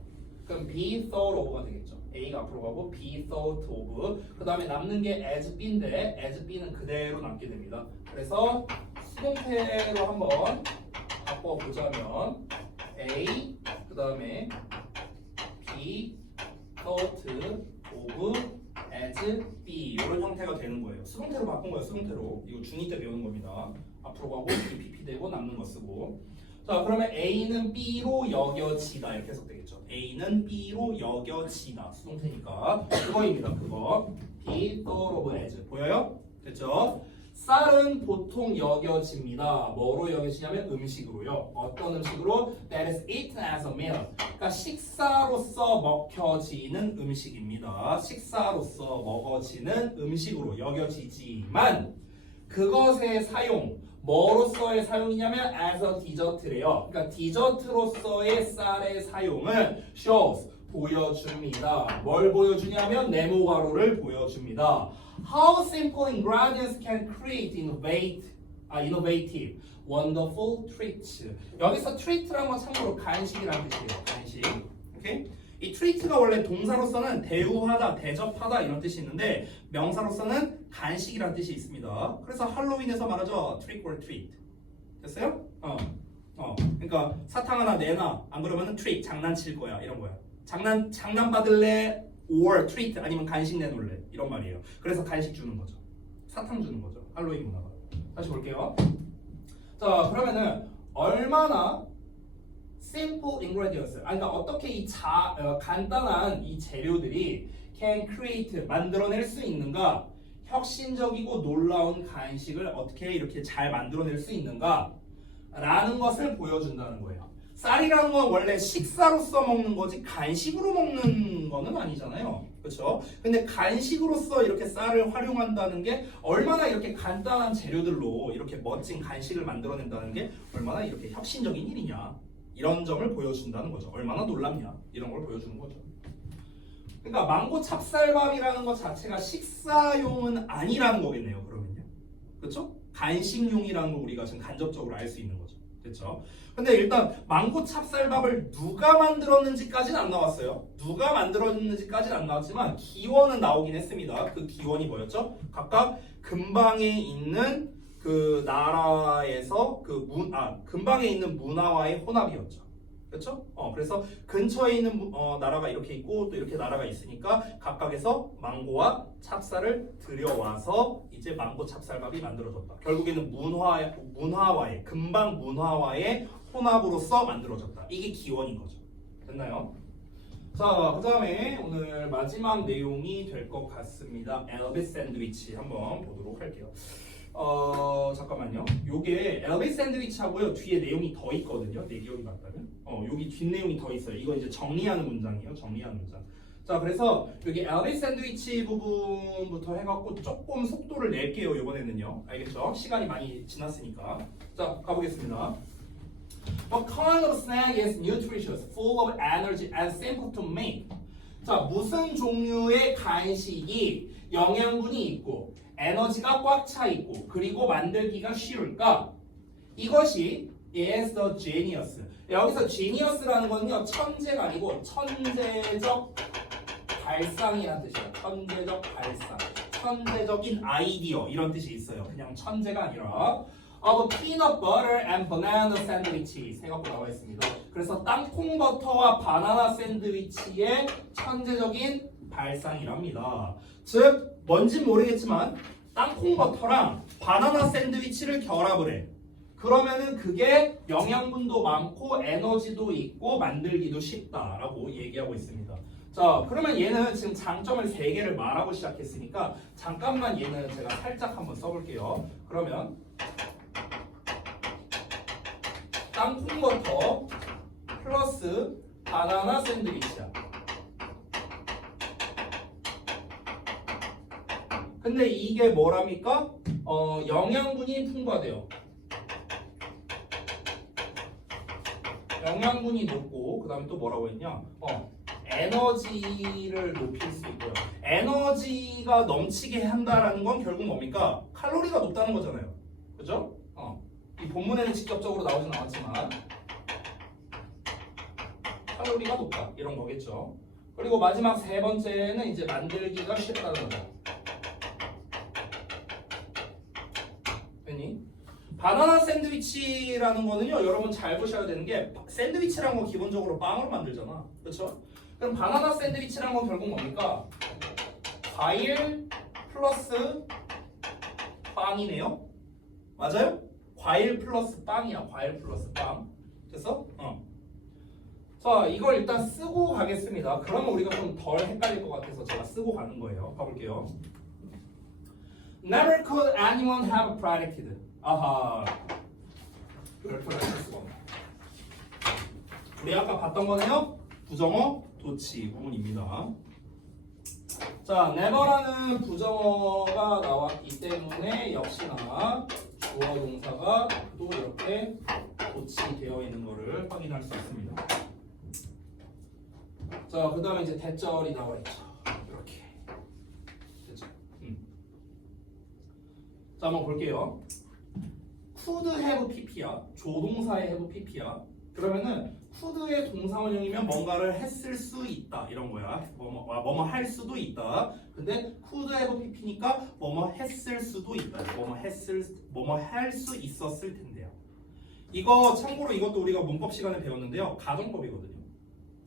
그럼 be thought of가 되겠죠. A가 앞으로 가고 be thought of. 그 다음에 남는 게 as B인데 as B는 그대로 남게 됩니다. 그래서 수동태로 한번 바꿔보자면 A 그 다음에 be thought of as B 이런 형태가 되는 거예요. 수동태로 바꾼 거예요. 수동태로. 이거 중2 때 배우는 겁니다. 앞으로 가고 PP 되고 남는 거 쓰고. 자, 그러면 A는 B로 여겨지다 이렇게 해석되겠죠. A는 B로 여겨지다. 수동태니까 그거입니다. 그거. be thought of as. 보여요? 됐죠? 쌀은 보통 여겨집니다. 뭐로 여겨지냐면 음식으로요. 어떤 음식으로? That is eaten as a meal. 그러니까 식사로서 먹혀지는 음식입니다. 식사로서 먹어지는 음식으로 여겨지지만 그것의 사용, 뭐로서의 사용이냐면 as a dessert래요. 그러니까 디저트로서의 쌀의 사용은 shows, 보여줍니다. 뭘 보여주냐면 네모가로를 보여줍니다. How simple ingredients can create innovative, wonderful treats. 여기서 treat라는 건 참고로 간식이라는 뜻이에요. 간식. 오케이? 이 treat가 원래 동사로서는 대우하다, 대접하다 이런 뜻이 있는데 명사로서는 간식이라는 뜻이 있습니다. 그래서 할로윈에서 말하죠. trick or treat. 됐어요? 그러니까 사탕 하나 내놔. 안 그러면은 treat, 장난칠 거야. 이런 거야. 장난 받을래? or treat 아니면 간식 내놓을래 이런 말이에요. 그래서 간식 주는 거죠. 사탕 주는 거죠. 할로윈 문화가. 다시 볼게요. 자, 그러면은 얼마나 simple ingredients, 그러니까 어떻게 이 간단한 이 재료들이 can create 만들어낼 수 있는가? 혁신적이고 놀라운 간식을 어떻게 이렇게 잘 만들어낼 수 있는가? 라는 것을 보여준다는 거예요. 쌀이라는 건 원래 식사로서 먹는 거지 간식으로 먹는 거는 아니잖아요. 그렇죠? 근데 간식으로서 이렇게 쌀을 활용한다는 게 얼마나 이렇게 간단한 재료들로 이렇게 멋진 간식을 만들어낸다는 게 얼마나 이렇게 혁신적인 일이냐. 이런 점을 보여준다는 거죠. 얼마나 놀랍냐. 이런 걸 보여주는 거죠. 그러니까 망고 찹쌀밥이라는 것 자체가 식사용은 아니라는 거겠네요. 그러면요. 그렇죠? 간식용이라는 걸 우리가 지금 간접적으로 알 수 있는 거죠. 됐죠? 근데 일단 망고 찹쌀밥을 누가 만들었는지까지는 안 나왔어요. 누가 만들었는지까지는 안 나왔지만 기원은 나오긴 했습니다. 그 기원이 뭐였죠? 각각 근방에 있는 그 나라에서 근방에 있는 문화와의 혼합이었죠. 그렇죠? 그래서 근처에 있는 나라가 이렇게 있고 또 이렇게 나라가 있으니까 각각에서 망고와 찹쌀을 들여와서 이제 망고 찹쌀밥이 만들어졌다. 결국에는 문화와의 근방 문화와의 혼합으로서 만들어졌다. 이게 기원인 거죠. 됐나요? 자, 그 다음에 오늘 마지막 내용이 될 것 같습니다. 엘비스 샌드위치 한번 보도록 할게요. 잠깐만요. 요게 엘비스 샌드위치하고요. 뒤에 내용이 더 있거든요. 내 기억이 맞다면. 여기 뒷내용이 더 있어요. 이거 이제 정리하는 문장이에요. 정리하는 문장. 자, 그래서 여기 엘비스 샌드위치 부분부터 해갖고 조금 속도를 낼게요. 이번에는요. 알겠죠? 시간이 많이 지났으니까. 자, 가보겠습니다. What kind of snack is nutritious, full of energy, and simple to make? 자, 무슨 종류의 간식이 영양분이 있고 에너지가 꽉 차 있고 그리고 만들기가 쉬울까? 이것이 is the genius. 여기서 genius라는 건요 천재가 아니고 천재적 발상이라는 뜻이에요. 천재적 발상, 천재적인 아이디어 이런 뜻이 있어요. 그냥 천재가 아니라 of peanut butter and banana sandwich 생각보다 나와 있습니다. 그래서 땅콩 버터와 바나나 샌드위치의 천재적인 발상이랍니다. 즉 뭔진 모르겠지만 땅콩 버터랑 바나나 샌드위치를 결합을 해. 그러면은 그게 영양분도 많고 에너지도 있고 만들기도 쉽다라고 얘기하고 있습니다. 자, 그러면 얘는 지금 장점을 3개를 말하고 시작했으니까 잠깐만 얘는 제가 살짝 한번 써볼게요. 그러면 땅콩 버터 플러스 바나나 샌드위치야. 근데 이게 뭐랍니까? 영양분이 풍부하대요. 영양분이 높고 그 다음에 또 뭐라고 했냐? 에너지를 높일 수 있고요. 에너지가 넘치게 한다라는 건 결국 뭡니까? 칼로리가 높다는 거잖아요. 그죠? 이 본문에는 직접적으로 나오진 않았지만 칼로리가 높다 이런 거겠죠. 그리고 마지막 3번째는 이제 만들기가 쉽다는 거죠. 됐니? 바나나 샌드위치라는 거는요, 여러분 잘 보셔야 되는 게 샌드위치라는 건 기본적으로 빵으로 만들잖아. 그렇죠? 그럼 바나나 샌드위치라는 건 결국 뭡니까? 과일 플러스 빵이네요. 맞아요? 과일 플러스 빵이야. 과일 플러스 빵. 됐어? 자, 이걸 일단 쓰고 가겠습니다. 그러면 우리가 좀 덜 헷갈릴 것 같아서 제가 쓰고 가는 거예요. 가볼게요. Never could anyone have predicted. 아하. 이렇게 할 수가 없네. 우리 아까 봤던 거네요. 부정어 도치 부분입니다. 자, never라는 부정어가 나왔기 때문에 역시나 주어 동사가 또 이렇게 도치되어 있는 것을 확인할 수 있습니다. 자, 그 다음에 이제 대절이 나와 있죠. 이렇게. 됐죠? 자, 한번 볼게요. could have pp야. 조동사의 have pp야. 그러면은 could의 동사원형이면 뭔가를 했을 수 있다 이런 거야. 뭐뭐 할 수도 있다. 근데 could have pp니까 뭐뭐 했을 수도 있다. 뭐뭐 할 수 있었을 텐데요. 이거 참고로 이것도 우리가 문법 시간에 배웠는데요. 가정법이거든요.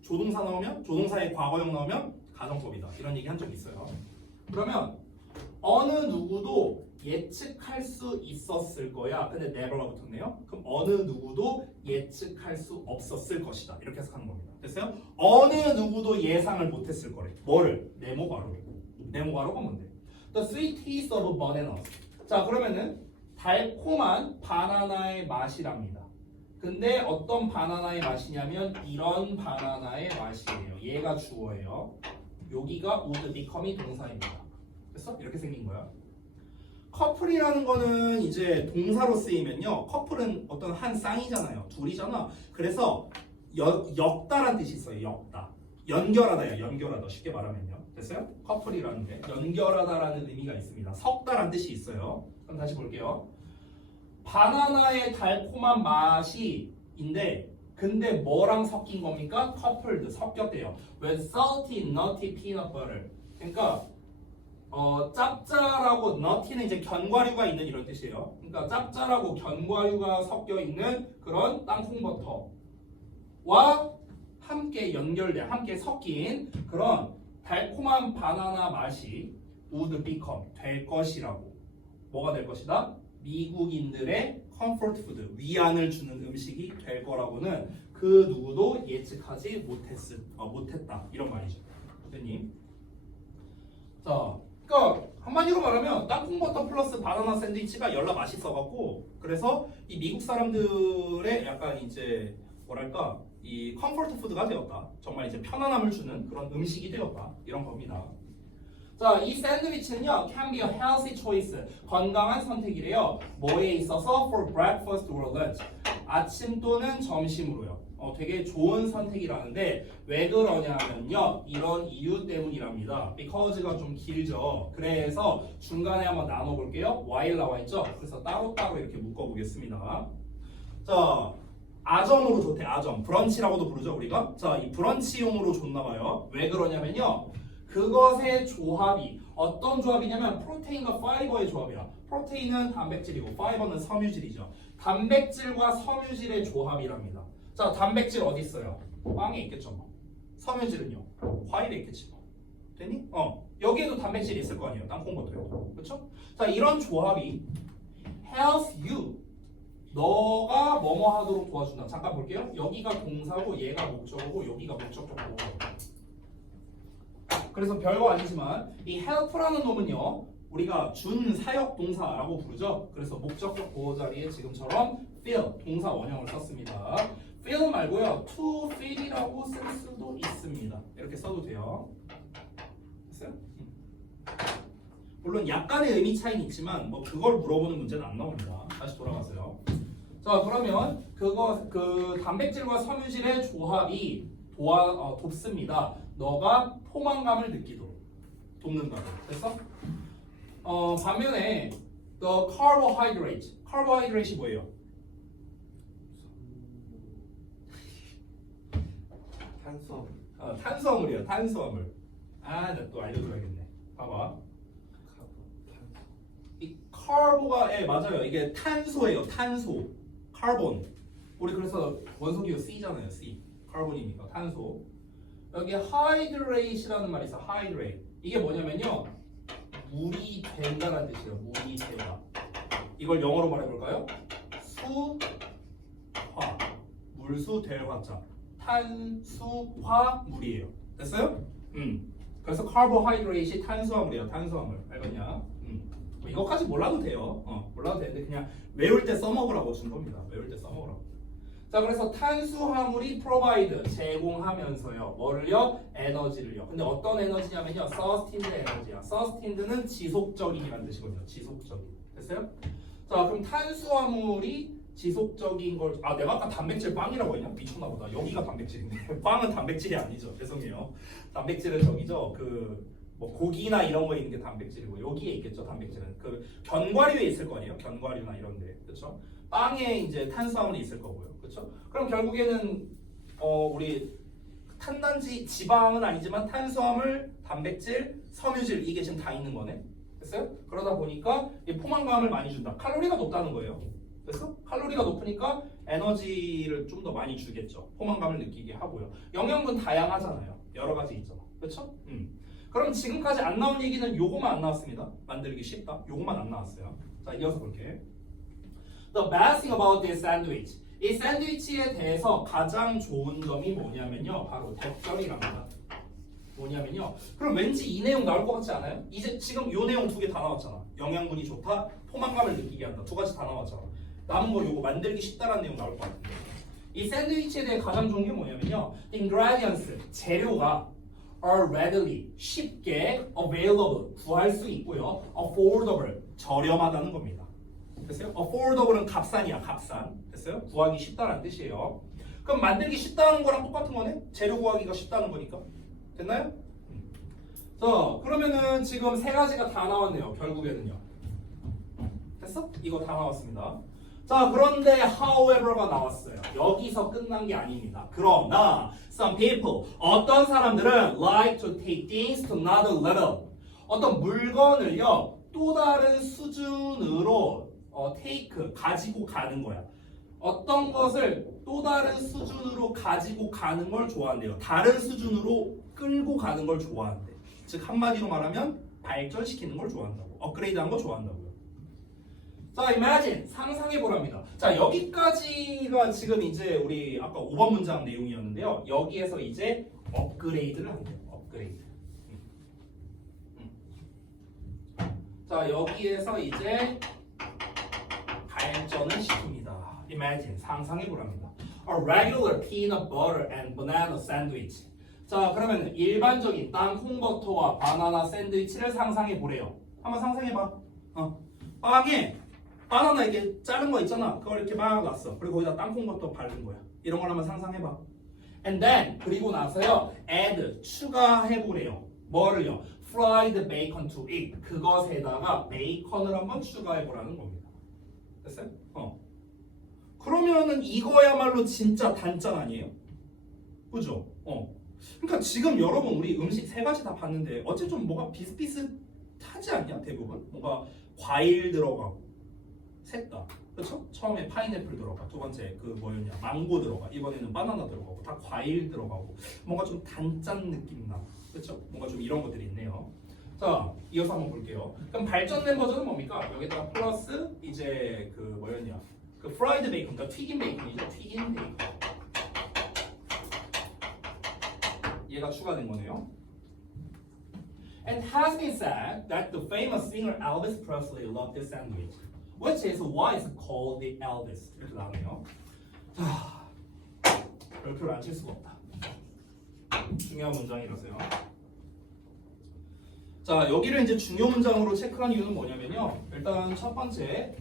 조동사 나오면 조동사의 과거형 나오면 가정법이다. 이런 얘기 한 적 있어요. 그러면 어느 누구도 예측할 수 있었을 거야. 근데 never가 붙었네요. 그럼 어느 누구도 예측할 수 없었을 것이다. 이렇게 해석하는 겁니다. 됐어요? 어느 누구도 예상을 못했을 거래. 뭐를? 네모괄호. 네모괄호가 뭔데? The sweet taste of bananas. 자, 그러면은 달콤한 바나나의 맛이랍니다. 근데 어떤 바나나의 맛이냐면 이런 바나나의 맛이에요. 얘가 주어예요. 여기가 would become이 동사입니다. 됐어? 이렇게 생긴 거야. 커플이라는 거는 이제 동사로 쓰이면요. 커플은 어떤 한 쌍이잖아요. 둘이잖아. 그래서 엮다라는 뜻이 있어요. 엮다. 연결하다야. 연결하다. 쉽게 말하면요. 됐어요? 커플이라는 게 연결하다라는 의미가 있습니다. 섞다라는 뜻이 있어요. 그럼 다시 볼게요. 바나나의 달콤한 맛이인데 근데 뭐랑 섞인 겁니까? coupled 섞였대요. with salty, nutty peanut butter. 그러니까 짭짤하고 nutty는 이제 견과류가 있는 이런 뜻이에요. 그러니까 짭짤하고 견과류가 섞여 있는 그런 땅콩버터와 함께 연결돼, 함께 섞인 그런 달콤한 바나나 맛이 would become 될 것이라고. 뭐가 될 것이다? 미국인들의 comfort food, 위안을 주는 음식이 될 거라고는 그 누구도 예측하지 못했다 이런 말이죠, 선생님. 자, 그러니까 한마디로 말하면 땅콩버터 플러스 바나나 샌드위치가 열나 맛있어갖고 그래서 이 미국 사람들의 약간 이제 뭐랄까 이 comfort food가 되었다. 정말 이제 편안함을 주는 그런 음식이 되었다 이런 겁니다. 자, 이 샌드위치는요, can be a healthy choice, 건강한 선택이래요. 뭐에 있어서? For breakfast or lunch, 아침 또는 점심으로요. 되게 좋은 선택이라는데 왜 그러냐면요, 이런 이유 때문이랍니다. because가 좀 길죠. 그래서 중간에 한번 나눠볼게요. while 나와 있죠. 그래서 따로따로 이렇게 묶어보겠습니다. 자, 아점으로 좋대. 아점, 브런치라고도 부르죠 우리가. 자, 이 브런치용으로 좋나봐요. 왜 그러냐면요, 그것의 조합이 어떤 조합이냐면 프로테인과 파이버의 조합이야. 프로테인은 단백질이고 파이버는 섬유질이죠. 단백질과 섬유질의 조합이랍니다. 자, 단백질 어디 있어요? 빵에 있겠죠. 뭐. 섬유질은요? 과일에 있겠지. 뭐. 됐니? 여기에도 단백질이 있을 거 아니에요. 땅콩버터에도. 그렇죠? 자, 이런 조합이 help you, 너가 뭐뭐 하도록 도와준다. 잠깐 볼게요. 여기가 동사고 얘가 목적어고 여기가 목적격보고. 그래서 별거 아니지만 이 help라는 놈은요, 우리가 준사역 동사라고 부르죠. 그래서 목적격 보호 자리에 지금처럼 feel 동사 원형을 썼습니다. feel 말고요, to feel이라고 쓸 수도 있습니다. 이렇게 써도 돼요. 됐어요? 물론 약간의 의미 차이는 있지만 뭐 그걸 물어보는 문제는 안 나옵니다. 다시 돌아가세요. 자, 그러면 그 단백질과 섬유질의 조합이 돕습니다. 너가 포만감을 느끼도록 돕는다고. 됐어? 반면에 the carbohydrate이 뭐예요? 탄수화물이에요. 탄수화물. 나 또 알려줘야겠네. 봐봐. 이 carbo가 맞아요. 이게 탄소예요. 탄소. 카본. 우리 그래서 원소기호 C잖아요. C. 카본이니까 탄소. 여기 hydrate이라는 말이 있어. hydrate. 이게 뭐냐면요, 물이 된다는 뜻이에요. 물이 되다. 이걸 영어로 말해볼까요? 수화. 물수 될 화자. 탄수화 물이에요. 됐어요? 그래서 carbohydrate이 탄수화물이에요. 탄수화물. 알겠냐? 뭐 이것까지 몰라도 돼요. 몰라도 되는데 그냥 외울 때 써먹으라고 준 겁니다. 외울 때 써먹으라고. 자, 그래서 탄수화물이 provide 제공하면서요, 뭐를요? 에너지를요. 근데 어떤 에너지냐면요, sustained 에너지야. sustained는 지속적인이라는 뜻이거든요. 지속적인. 됐어요? 자, 그럼 탄수화물이 지속적인 걸, 내가 아까 단백질 빵이라고 했냐? 미쳤나 보다. 여기가 단백질인데 빵은 단백질이 아니죠. 죄송해요. 단백질은 저기죠. 뭐 고기나 이런 거에 있는 게 단백질이고 여기에 있겠죠. 단백질은 그 견과류에 있을 거 아니에요. 견과류나 이런 데. 그렇죠? 빵에 이제 탄수화물이 있을 거고요. 그렇죠? 그럼 결국에는 우리 탄단지 지방은 아니지만 탄수화물, 단백질, 섬유질 이게 지금 다 있는 거네. 됐어요? 그러다 보니까 이 포만감을 많이 준다. 칼로리가 높다는 거예요. 됐어? 칼로리가 높으니까 에너지를 좀 더 많이 주겠죠. 포만감을 느끼게 하고요. 영양분 다양하잖아요. 여러 가지 있잖아. 그렇죠? 그럼 지금까지 안 나온 얘기는 요거만 안 나왔습니다. 만들기 쉽다. 요거만 안 나왔어요. 자, 이어서 볼게. The best thing about this sandwich. 이 샌드위치에 대해서 가장 좋은 점이 뭐냐면요, 바로 대절이랍니다. 뭐냐면요, 그럼 왠지 이 내용 나올 것 같지 않아요? 이제 지금 요 내용 두 개 다 나왔잖아. 영양분이 좋다, 포만감을 느끼게 한다. 두 가지 다 나왔잖아. 남은 거 요거 만들기 쉽다라는 내용 나올 것 같은데, 이 샌드위치에 대해 가장 좋은 게 뭐냐면요, ingredients, 재료가 are readily, 쉽게 available, 구할 수 있고요, affordable, 저렴하다는 겁니다. 됐어요? affordable은 값산이야. 값산. 됐어요? 구하기 쉽다는 뜻이에요. 그럼 만들기 쉽다는 거랑 똑같은 거네? 재료 구하기가 쉽다는 거니까. 됐나요? 자, 그러면은 지금 세 가지가 다 나왔네요. 결국에는요. 됐어? 이거 다 나왔습니다. 자, 그런데 however가 나왔어요. 여기서 끝난 게 아닙니다. 그러나 some people, 어떤 사람들은 like to take things to another level. 어떤 물건을요 또 다른 수준으로 take, 가지고 가는 거야. 어떤 것을 또 다른 수준으로 가지고 가는 걸 좋아한대요. 다른 수준으로 끌고 가는 걸 좋아한대. 즉 한마디로 말하면 발전시키는 걸 좋아한다고. 업그레이드하는 걸 좋아한다고요. 자, imagine 상상해 보랍니다. 자, 여기까지가 지금 이제 우리 아까 5번 문장 내용이었는데요. 여기에서 이제 업그레이드를 한대요. 업그레이드. 자, 여기에서 이제 발전을 시킵니다. Imagine 상상해 보랍니다. A regular peanut butter and banana sandwich. 자, 그러면 일반적인 땅콩버터와 바나나 샌드위치를 상상해 보래요. 한번 상상해 봐. 빵에 바나나 이렇게 자른 거 있잖아. 그걸 이렇게 막 놨어. 그리고 거기다 땅콩버터 바른 거야. 이런 걸 한번 상상해 봐. And then 그리고 나서요. add 추가해 보래요. 뭐를요? fried bacon to it. 그것에다가 베이컨을 한번 추가해 보라는 겁니다. 됐어요? 그러면은 이거야말로 진짜 단짠 아니에요? 그죠? 그러니까 지금 여러분 우리 음식 세 가지 다 봤는데 어째 좀 뭐가 비슷비슷하지 않냐? 대부분 뭔가 과일 들어가고 셋 다 그렇죠? 처음에 파인애플 들어가, 두 번째 그 뭐였냐 망고 들어가, 이번에는 바나나 들어가고 다 과일 들어가고 뭔가 좀 단짠 느낌 나, 그렇죠? 뭔가 좀 이런 것들이 있네요. 자, 이어서 한번 볼게요. 그럼 발전된 버전은 뭡니까? 여기다가 플러스 이제 그 뭐였냐 그 프라이드 베이컨, 그러니까 튀긴 베이컨이죠. 튀긴 베이컨. 얘가 추가된 거네요. And has been said that the famous singer Elvis Presley loved this sandwich, which is why it's called the Elvis. 이렇게 나오네요. 자, 별표를 안 칠 수가 없다. 중요한 문장이라서요. 자, 여기를 이제 중요 문장으로 체크한 이유는 뭐냐면요. 일단 첫 번째,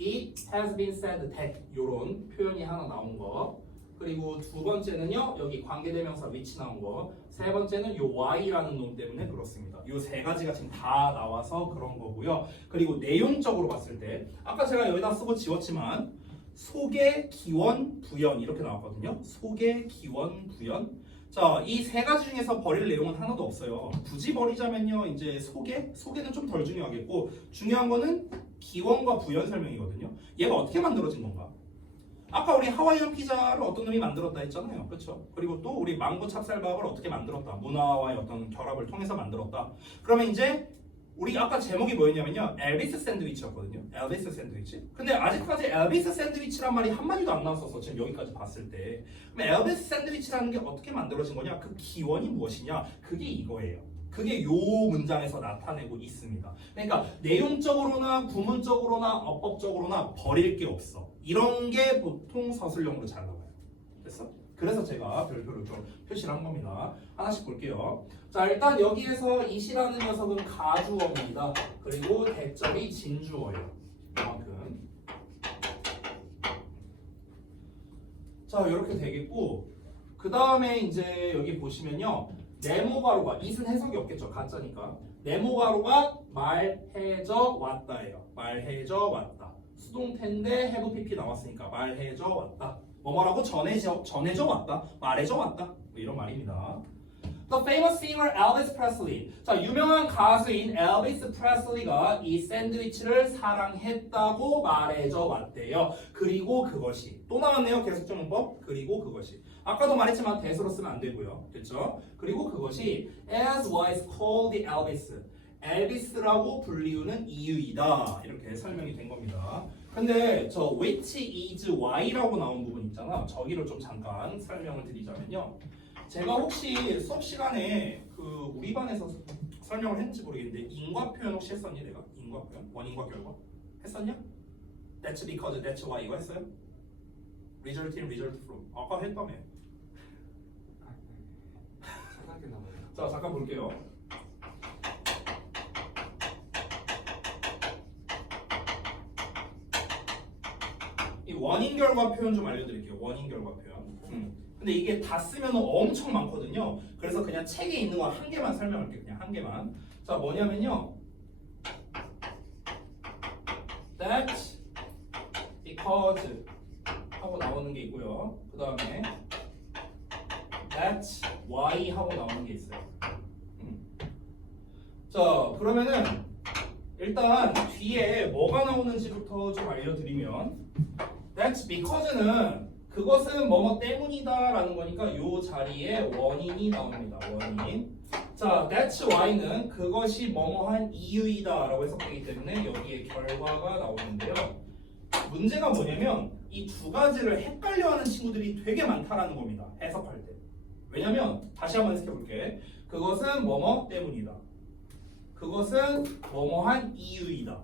it has been said that 이런 표현이 하나 나온 거. 그리고 두 번째는요, 여기 관계대명사 which 나온 거. 세 번째는 요 why라는 놈 때문에 그렇습니다. 요 세 가지가 지금 다 나와서 그런 거고요. 그리고 내용적으로 봤을 때 아까 제가 여기다 쓰고 지웠지만 소개, 기원, 부연 이렇게 나왔거든요. 소개, 기원, 부연. 자, 이 세 가지 중에서 버릴 내용은 하나도 없어요. 굳이 버리자면요, 이제 소개는 좀 덜 중요하겠고 중요한 거는 기원과 부연 설명이거든요. 얘가 어떻게 만들어진 건가? 아까 우리 하와이안 피자를 어떤 놈이 만들었다 했잖아요. 그렇죠? 그리고 또 우리 망고 찹쌀밥을 어떻게 만들었다. 문화와의 어떤 결합을 통해서 만들었다. 그러면 이제 우리 아까 제목이 뭐였냐면요. 엘비스 샌드위치였거든요. 엘비스 샌드위치. 근데 아직까지 엘비스 샌드위치란 말이 한마디도 안 나왔었어. 지금 여기까지 봤을 때. 그럼 엘비스 샌드위치라는 게 어떻게 만들어진 거냐? 그 기원이 무엇이냐? 그게 이거예요. 그게 요 문장에서 나타내고 있습니다. 그러니까 내용적으로나 구문적으로나 어법적으로나 버릴 게 없어. 이런 게 보통 서술형으로 잘 나와요. 됐어? 그래서 제가 별표를 좀 표시를 한 겁니다. 하나씩 볼게요. 자, 일단 여기에서 이시라는 녀석은 가주어입니다. 그리고 대점이 진주어예요. 이만큼. 자, 이렇게 되겠고 그 다음에 이제 여기 보시면요. 네모가루가, it은 해석이 없겠죠. 가짜니까. 네모가루가 말해져 왔다예요. 말해져 왔다. 수동태인데 have pp 나왔으니까 말해져 왔다. 뭐뭐라고 전해져 왔다. 말해져 왔다. 뭐 이런 말입니다. The famous singer Elvis Presley. 자, 유명한 가수인 엘비스 프레슬리가 이 샌드위치를 사랑했다고 말해져 왔대요. 그리고 그것이 또 나왔네요. 계속적문법. 그리고 그것이. 아까도 말했지만 대수로 쓰면 안 되고요. 됐죠? 그리고 그것이 as was called the Elvis. 엘비스라고 불리우는 이유이다. 이렇게 설명이 된 겁니다. 근데 저 which is why라고 나온 부분 있잖아. 저기를 좀 잠깐 설명을 드리자면요. 제가 혹시 수업 시간에 그 우리 반에서 설명을 했는지 모르겠는데 인과 표현 혹시 했었니 내가? 인과 표현? 원인과 결과? 했었냐? That's because, that's why 이거 했어요? Result in, result from. 아까 했다며. 생각이 나요. 자, 잠깐 볼게요. 이 원인 결과 표현 좀 알려드릴게요. 원인 결과 표현. 근데 이게 다 쓰면 엄청 많거든요. 그래서 그냥 책에 있는 거 한 개만 설명할게요. 그냥 한 개만. 자, 뭐냐면요. That because 하고 나오는 게 있고요. 그 다음에 that why 하고 나오는 게 있어요. 자, 그러면은 일단 뒤에 뭐가 나오는지부터 좀 알려드리면 that's because는 그것은 뭐뭐 때문이다라는 거니까 요 자리에 원인이 나옵니다. 원인. 자, that's why는 그것이 뭐뭐한 이유이다라고 해석되기 때문에 여기에 결과가 나오는데요. 문제가 뭐냐면 이 두 가지를 헷갈려하는 친구들이 되게 많다라는 겁니다. 해석할 때. 왜냐면 다시 한번 해석해 볼게. 그것은 뭐뭐 때문이다. 그것은 뭐뭐한 이유이다.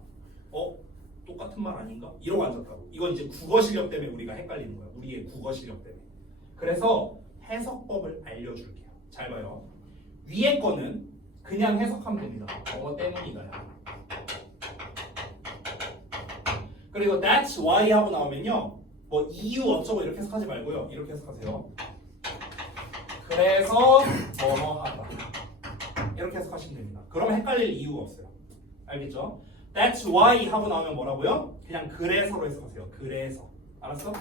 똑같은 말 아닌가? 이러고 앉았다고. 이건 이제 국어 실력 때문에 우리가 헷갈리는 거야. 우리의 국어 실력 때문에. 그래서 해석법을 알려줄게요. 잘 봐요. 위에 거는 그냥 해석하면 됩니다. 뭐뭐 때문이다요. 그리고 that's why 하고 나오면요. 뭐 이유 어쩌고 이렇게 해석하지 말고요. 이렇게 해석하세요. 그래서 뭐뭐하다. 이렇게 해석하시면 됩니다. 그러면 헷갈릴 이유가 없어요. 알겠죠? That's why 하고 나오면 뭐라고요? 그냥 그래서로 해석하세요. 그래서. 알았어?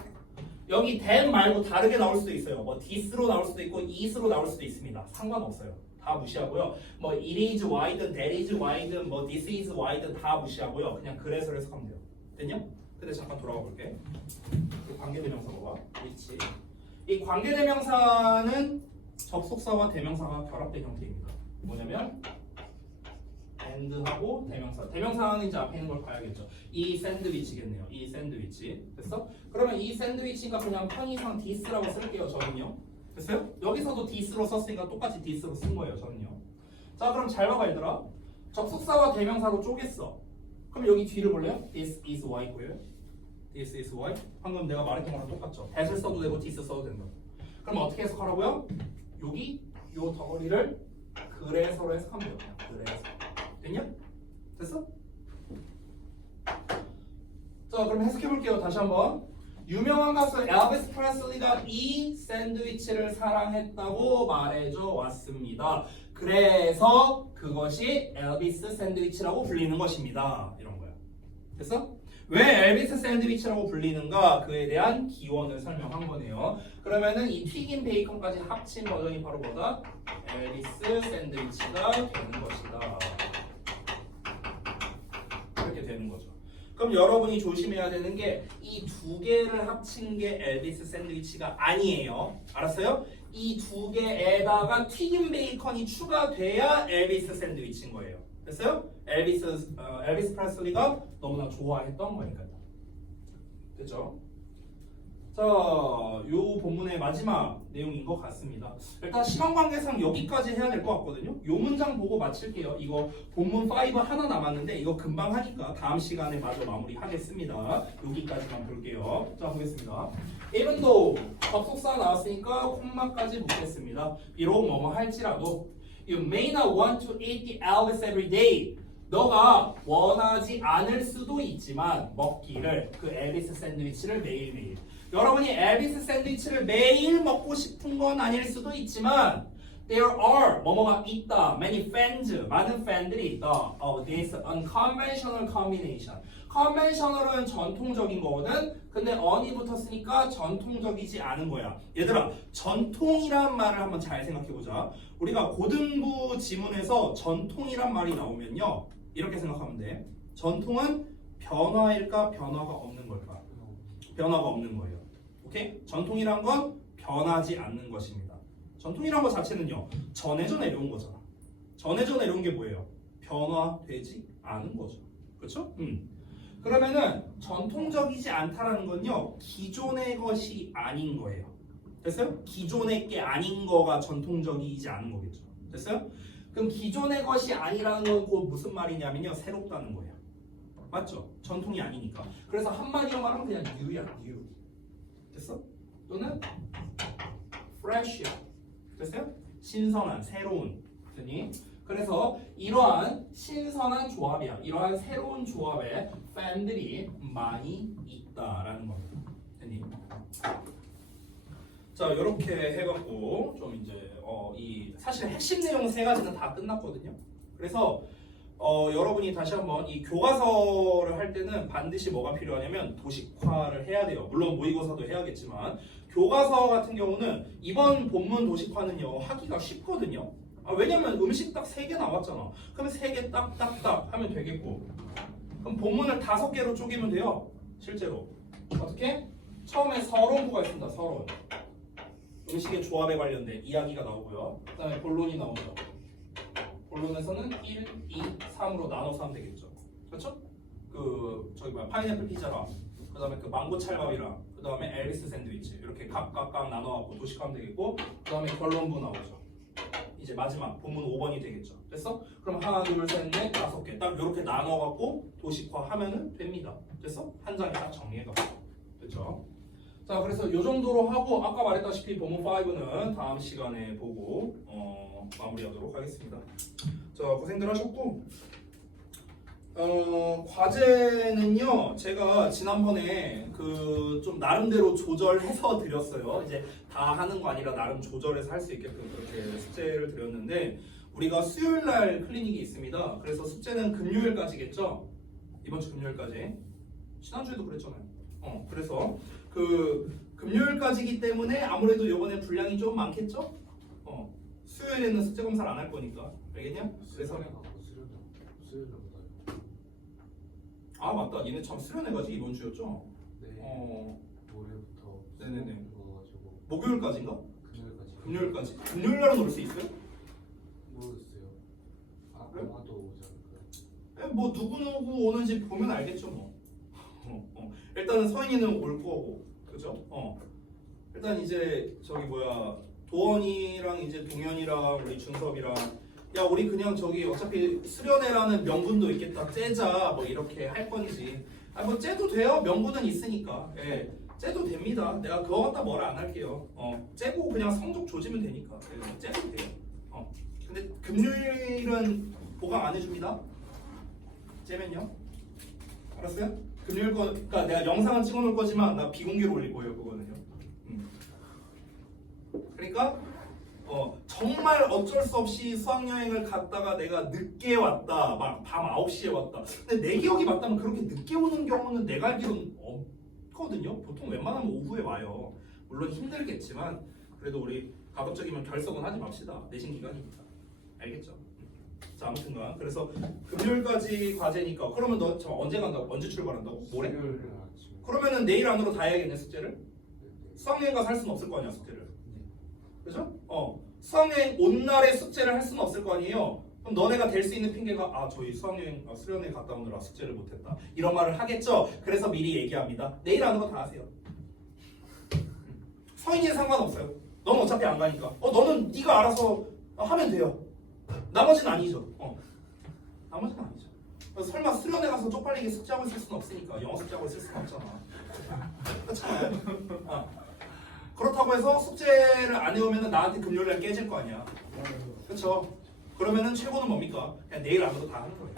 여기 then 말고 다르게 나올 수도 있어요. 뭐 this로 나올 수도 있고 is로 나올 수도 있습니다. 상관없어요. 다 무시하고요. 뭐 it is why든 that is why든 뭐 this is why든 다 무시하고요. 그냥 그래서로 해석하면 돼요. 됐냐? 근데 잠깐 돌아가 볼게. 관계대명사 봐봐. which. 이 관계대명사는 접속사와 대명사가 결합된 형태입니다. 뭐냐면 and하고 대명사. 대명사는 이제 앞에 있는 걸 봐야겠죠. 이 샌드위치겠네요. 이 샌드위치. 됐어? 그러면 이 샌드위치가 그냥 편의상 this라고 쓸게요. 저는요. 됐어요? 여기서도 this로 썼으니까 똑같이 this로 쓴 거예요. 저는요. 자, 그럼 잘 봐봐 얘들아. 접속사와 대명사로 쪼갰어. 그럼 여기 뒤를 볼래요? This is why 보여요? This is why. 방금 내가 말했던 거랑 똑같죠. that을 써도 되고 this 써도 된다고. 그럼 어떻게 해석하라고요? 여기 요 덩어리를 그래서로 해석하면 돼요. 그래서. 됐냐? 됐어? 자, 그럼 해석해 볼게요. 다시 한번. 유명한 가수 엘비스 프레슬리가 이 샌드위치를 사랑했다고 말해줘 왔습니다. 그래서 그것이 엘비스 샌드위치라고 불리는 것입니다. 이런 거야. 됐어? 왜 엘비스 샌드위치라고 불리는가? 그에 대한 기원을 설명한 거네요. 그러면은 이 튀긴 베이컨까지 합친 버전이 바로 뭐다? 엘비스 샌드위치가 되는 것이다. 이렇게 되는 거죠. 그럼 여러분이 조심해야 되는 게 이 두 개를 합친 게 엘비스 샌드위치가 아니에요. 알았어요? 이 두 개에다가 튀김 베이컨이 추가돼야 엘비스 샌드위치인 거예요. 됐어요? 엘비스 프레슬리가 너무나 좋아했던 거니까요. 됐죠? 자, 요 본문의 마지막 내용인 것 같습니다. 일단 시간 관계상 여기까지 해야 될 것 같거든요. 요 문장 보고 마칠게요. 이거 본문 5 하나 남았는데 이거 금방 하니까 다음 시간에 마저 마무리하겠습니다. 여기까지만 볼게요. 자, 보겠습니다. Even though 접속사 나왔으니까 콤마까지 묻겠습니다. 비록 뭐뭐 할지라도 You may not want to eat the Elvis every day. 너가 원하지 않을 수도 있지만 먹기를 그 엘비스 샌드위치를 매일매일. 여러분이 엘비스 샌드위치를 매일 먹고 싶은 건 아닐 수도 있지만 There are 뭐뭐가 있다. Many fans 많은 팬들이 있다. This unconventional combination. conventional은 전통적인 거거든. 근데 on이 붙었으니까 전통적이지 않은 거야. 얘들아, 전통이란 말을 한번 잘 생각해 보자. 우리가 고등부 지문에서 전통이란 말이 나오면요, 이렇게 생각하면 돼. 전통은 변화일까 변화가 없는 걸까? 변화가 없는 거예요. 오케이? 전통이란 건 변하지 않는 것입니다. 전통이란 것 자체는요, 전해져 내려온 거잖아. 전해져 내려온 게 뭐예요? 변화되지 않은 거죠. 그렇죠? 그러면은 전통적이지 않다라는 건요, 기존의 것이 아닌 거예요. 됐어요? 기존의 게 아닌 거가 전통적이지 않은 거겠죠. 됐어요? 그럼 기존의 것이 아니라는 건 곧 무슨 말이냐면요, 새롭다는 거예요. 맞죠? 전통이 아니니까. 그래서 한마디로 말하면 그냥 new야, new. 됐어? 또는 fresh야. 됐어요? 신선한, 새로운. 됐니? 그래서 이러한 신선한 조합이야. 이러한 새로운 조합에 팬들이 많이 있다라는 겁니다. 됐니? 자, 이렇게 해갖고 좀 이제 이 사실 핵심 내용 세 가지는 다 끝났거든요. 그래서 여러분이 다시 한번 이 교과서를 할 때는 반드시 뭐가 필요하냐면 도식화를 해야 돼요. 물론 모의고사도 해야겠지만 교과서 같은 경우는 이번 본문 도식화는요 하기가 쉽거든요. 왜냐면 음식 딱 3개 나왔잖아. 그러면 3개 딱딱딱 하면 되겠고, 그럼 본문을 5개로 쪼개면 돼요. 실제로 어떻게? 처음에 서론부가 있습니다. 서론. 음식의 조합에 관련된 이야기가 나오고요. 그 다음에 본론이 나오죠. 본론에서는 1, 2, 3으로 나눠서 하면 되겠죠. 그렇죠? 저기 파인애플 피자랑 그 다음에 그 망고 찰밥이랑 그 다음에 엘비스 샌드위치 이렇게 각각 나눠갖고 도식하면 되겠고, 그 다음에 결론부 나오죠. 이제 마지막 본문 5번이 되겠죠. 됐어? 그럼 하나, 둘, 셋, 넷, 5개 딱 이렇게 나눠갖고 도식화하면은 됩니다. 됐어? 한 장에 딱 정리해갖고. 됐죠? 자, 그래서 이 정도로 하고 아까 말했다시피 본문 5는 다음 시간에 보고 마무리하도록 하겠습니다. 자, 고생들 하셨고, 과제는요 제가 지난번에 좀 나름대로 조절해서 드렸어요. 이제 다 하는 거 아니라 나름 조절해서 할 수 있게끔 그렇게 숙제를 드렸는데, 우리가 수요일 날 클리닉이 있습니다. 그래서 숙제는 금요일까지겠죠. 이번 주 금요일까지. 지난주에도 그랬잖아요. 그래서 금요일까지기 때문에 아무래도 이번에 분량이 좀 많겠죠. 수요일에는 숙제 검사를 안 할 거니까. 알겠냐? 그래서 수요일보다. 아 맞다, 얘네 참 수련회가지 이번 주였죠? 네. 모레부터. 네네네. 와가지고 목요일까지인가? 금요일까지. 금요일까지. 금요일 날은 올 수 있어요? 모르겠어요. 그래? 아마도 오지 않을까요? 뭐 누구 오는지 보면 알겠죠 뭐. 일단은 서인이는 올 거고, 그죠? 일단 이제 도원이랑 이제 동현이랑 우리 준섭이랑, 야 우리 그냥 어차피 수련회라는 명분도 있겠다, 째자 뭐 이렇게 할 건지. 뭐 째도 돼요. 명분은 있으니까. 예, 째도 됩니다. 내가 그거 갖다 뭐라 안 할게요. 째고 그냥 성적 조지면 되니까. 예, 째도 돼요. 근데 금요일은 보강 안 해줍니다. 째면요. 알았어요? 금요일 그러니까 내가 영상은 찍어놓을 거지만 나 비공개로 올릴 거예요 그거는요. 그러니까 정말 어쩔 수 없이 수학여행을 갔다가 내가 늦게 왔다, 막 밤 9시에 왔다. 근데 내 기억이 맞다면 그렇게 늦게 오는 경우는 내가 알기로는 없거든요. 보통 웬만하면 오후에 와요. 물론 힘들겠지만 그래도 우리 가급적이면 결석은 하지 맙시다. 내신 기간이니까. 알겠죠? 자, 아무튼간 그래서 금요일까지 과제니까. 그러면 너 언제 간다고? 언제 출발한다고? 모레? 수요일 아침에. 그러면은 내일 안으로 다 해야겠네 숙제를. 수학여행 가서 할 수는 없을 거 아니야 숙제를. 그죠? 수학여행 온 날에 숙제를 할 수는 없을 거 아니에요. 그럼 너네가 될 수 있는 핑계가 저희 수학여행 수련회 갔다 오느라 숙제를 못했다, 이런 말을 하겠죠. 그래서 미리 얘기합니다. 내일 안으로 다 하세요. 서인이는 상관없어요. 너는 어차피 안 가니까. 너는 네가 알아서 하면 돼요. 나머지는 아니죠. 나머지는 아니죠. 설마 수련회 가서 쪽팔리게 숙제하고 있을 수는 없으니까. 영어 숙제하고 있을 수는 없잖아. 그렇잖아요. 그렇다고 해서 숙제를 안 해오면 나한테 금요일날 깨질 거 아니야. 그렇죠? 그러면은 최고는 뭡니까? 그냥 내일 안으로 다 하는 거예요.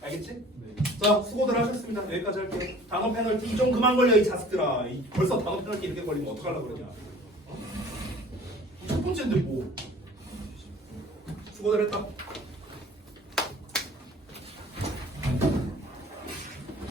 알겠지? 네. 자, 수고들 하셨습니다. 여기까지 할게요. 단어 페널티 좀 그만 걸려 이 자식들아. 벌써 단어 페널티 이렇게 걸리면 어떡하려고 그러냐. 첫 번째인데 뭐. 수고들 했다.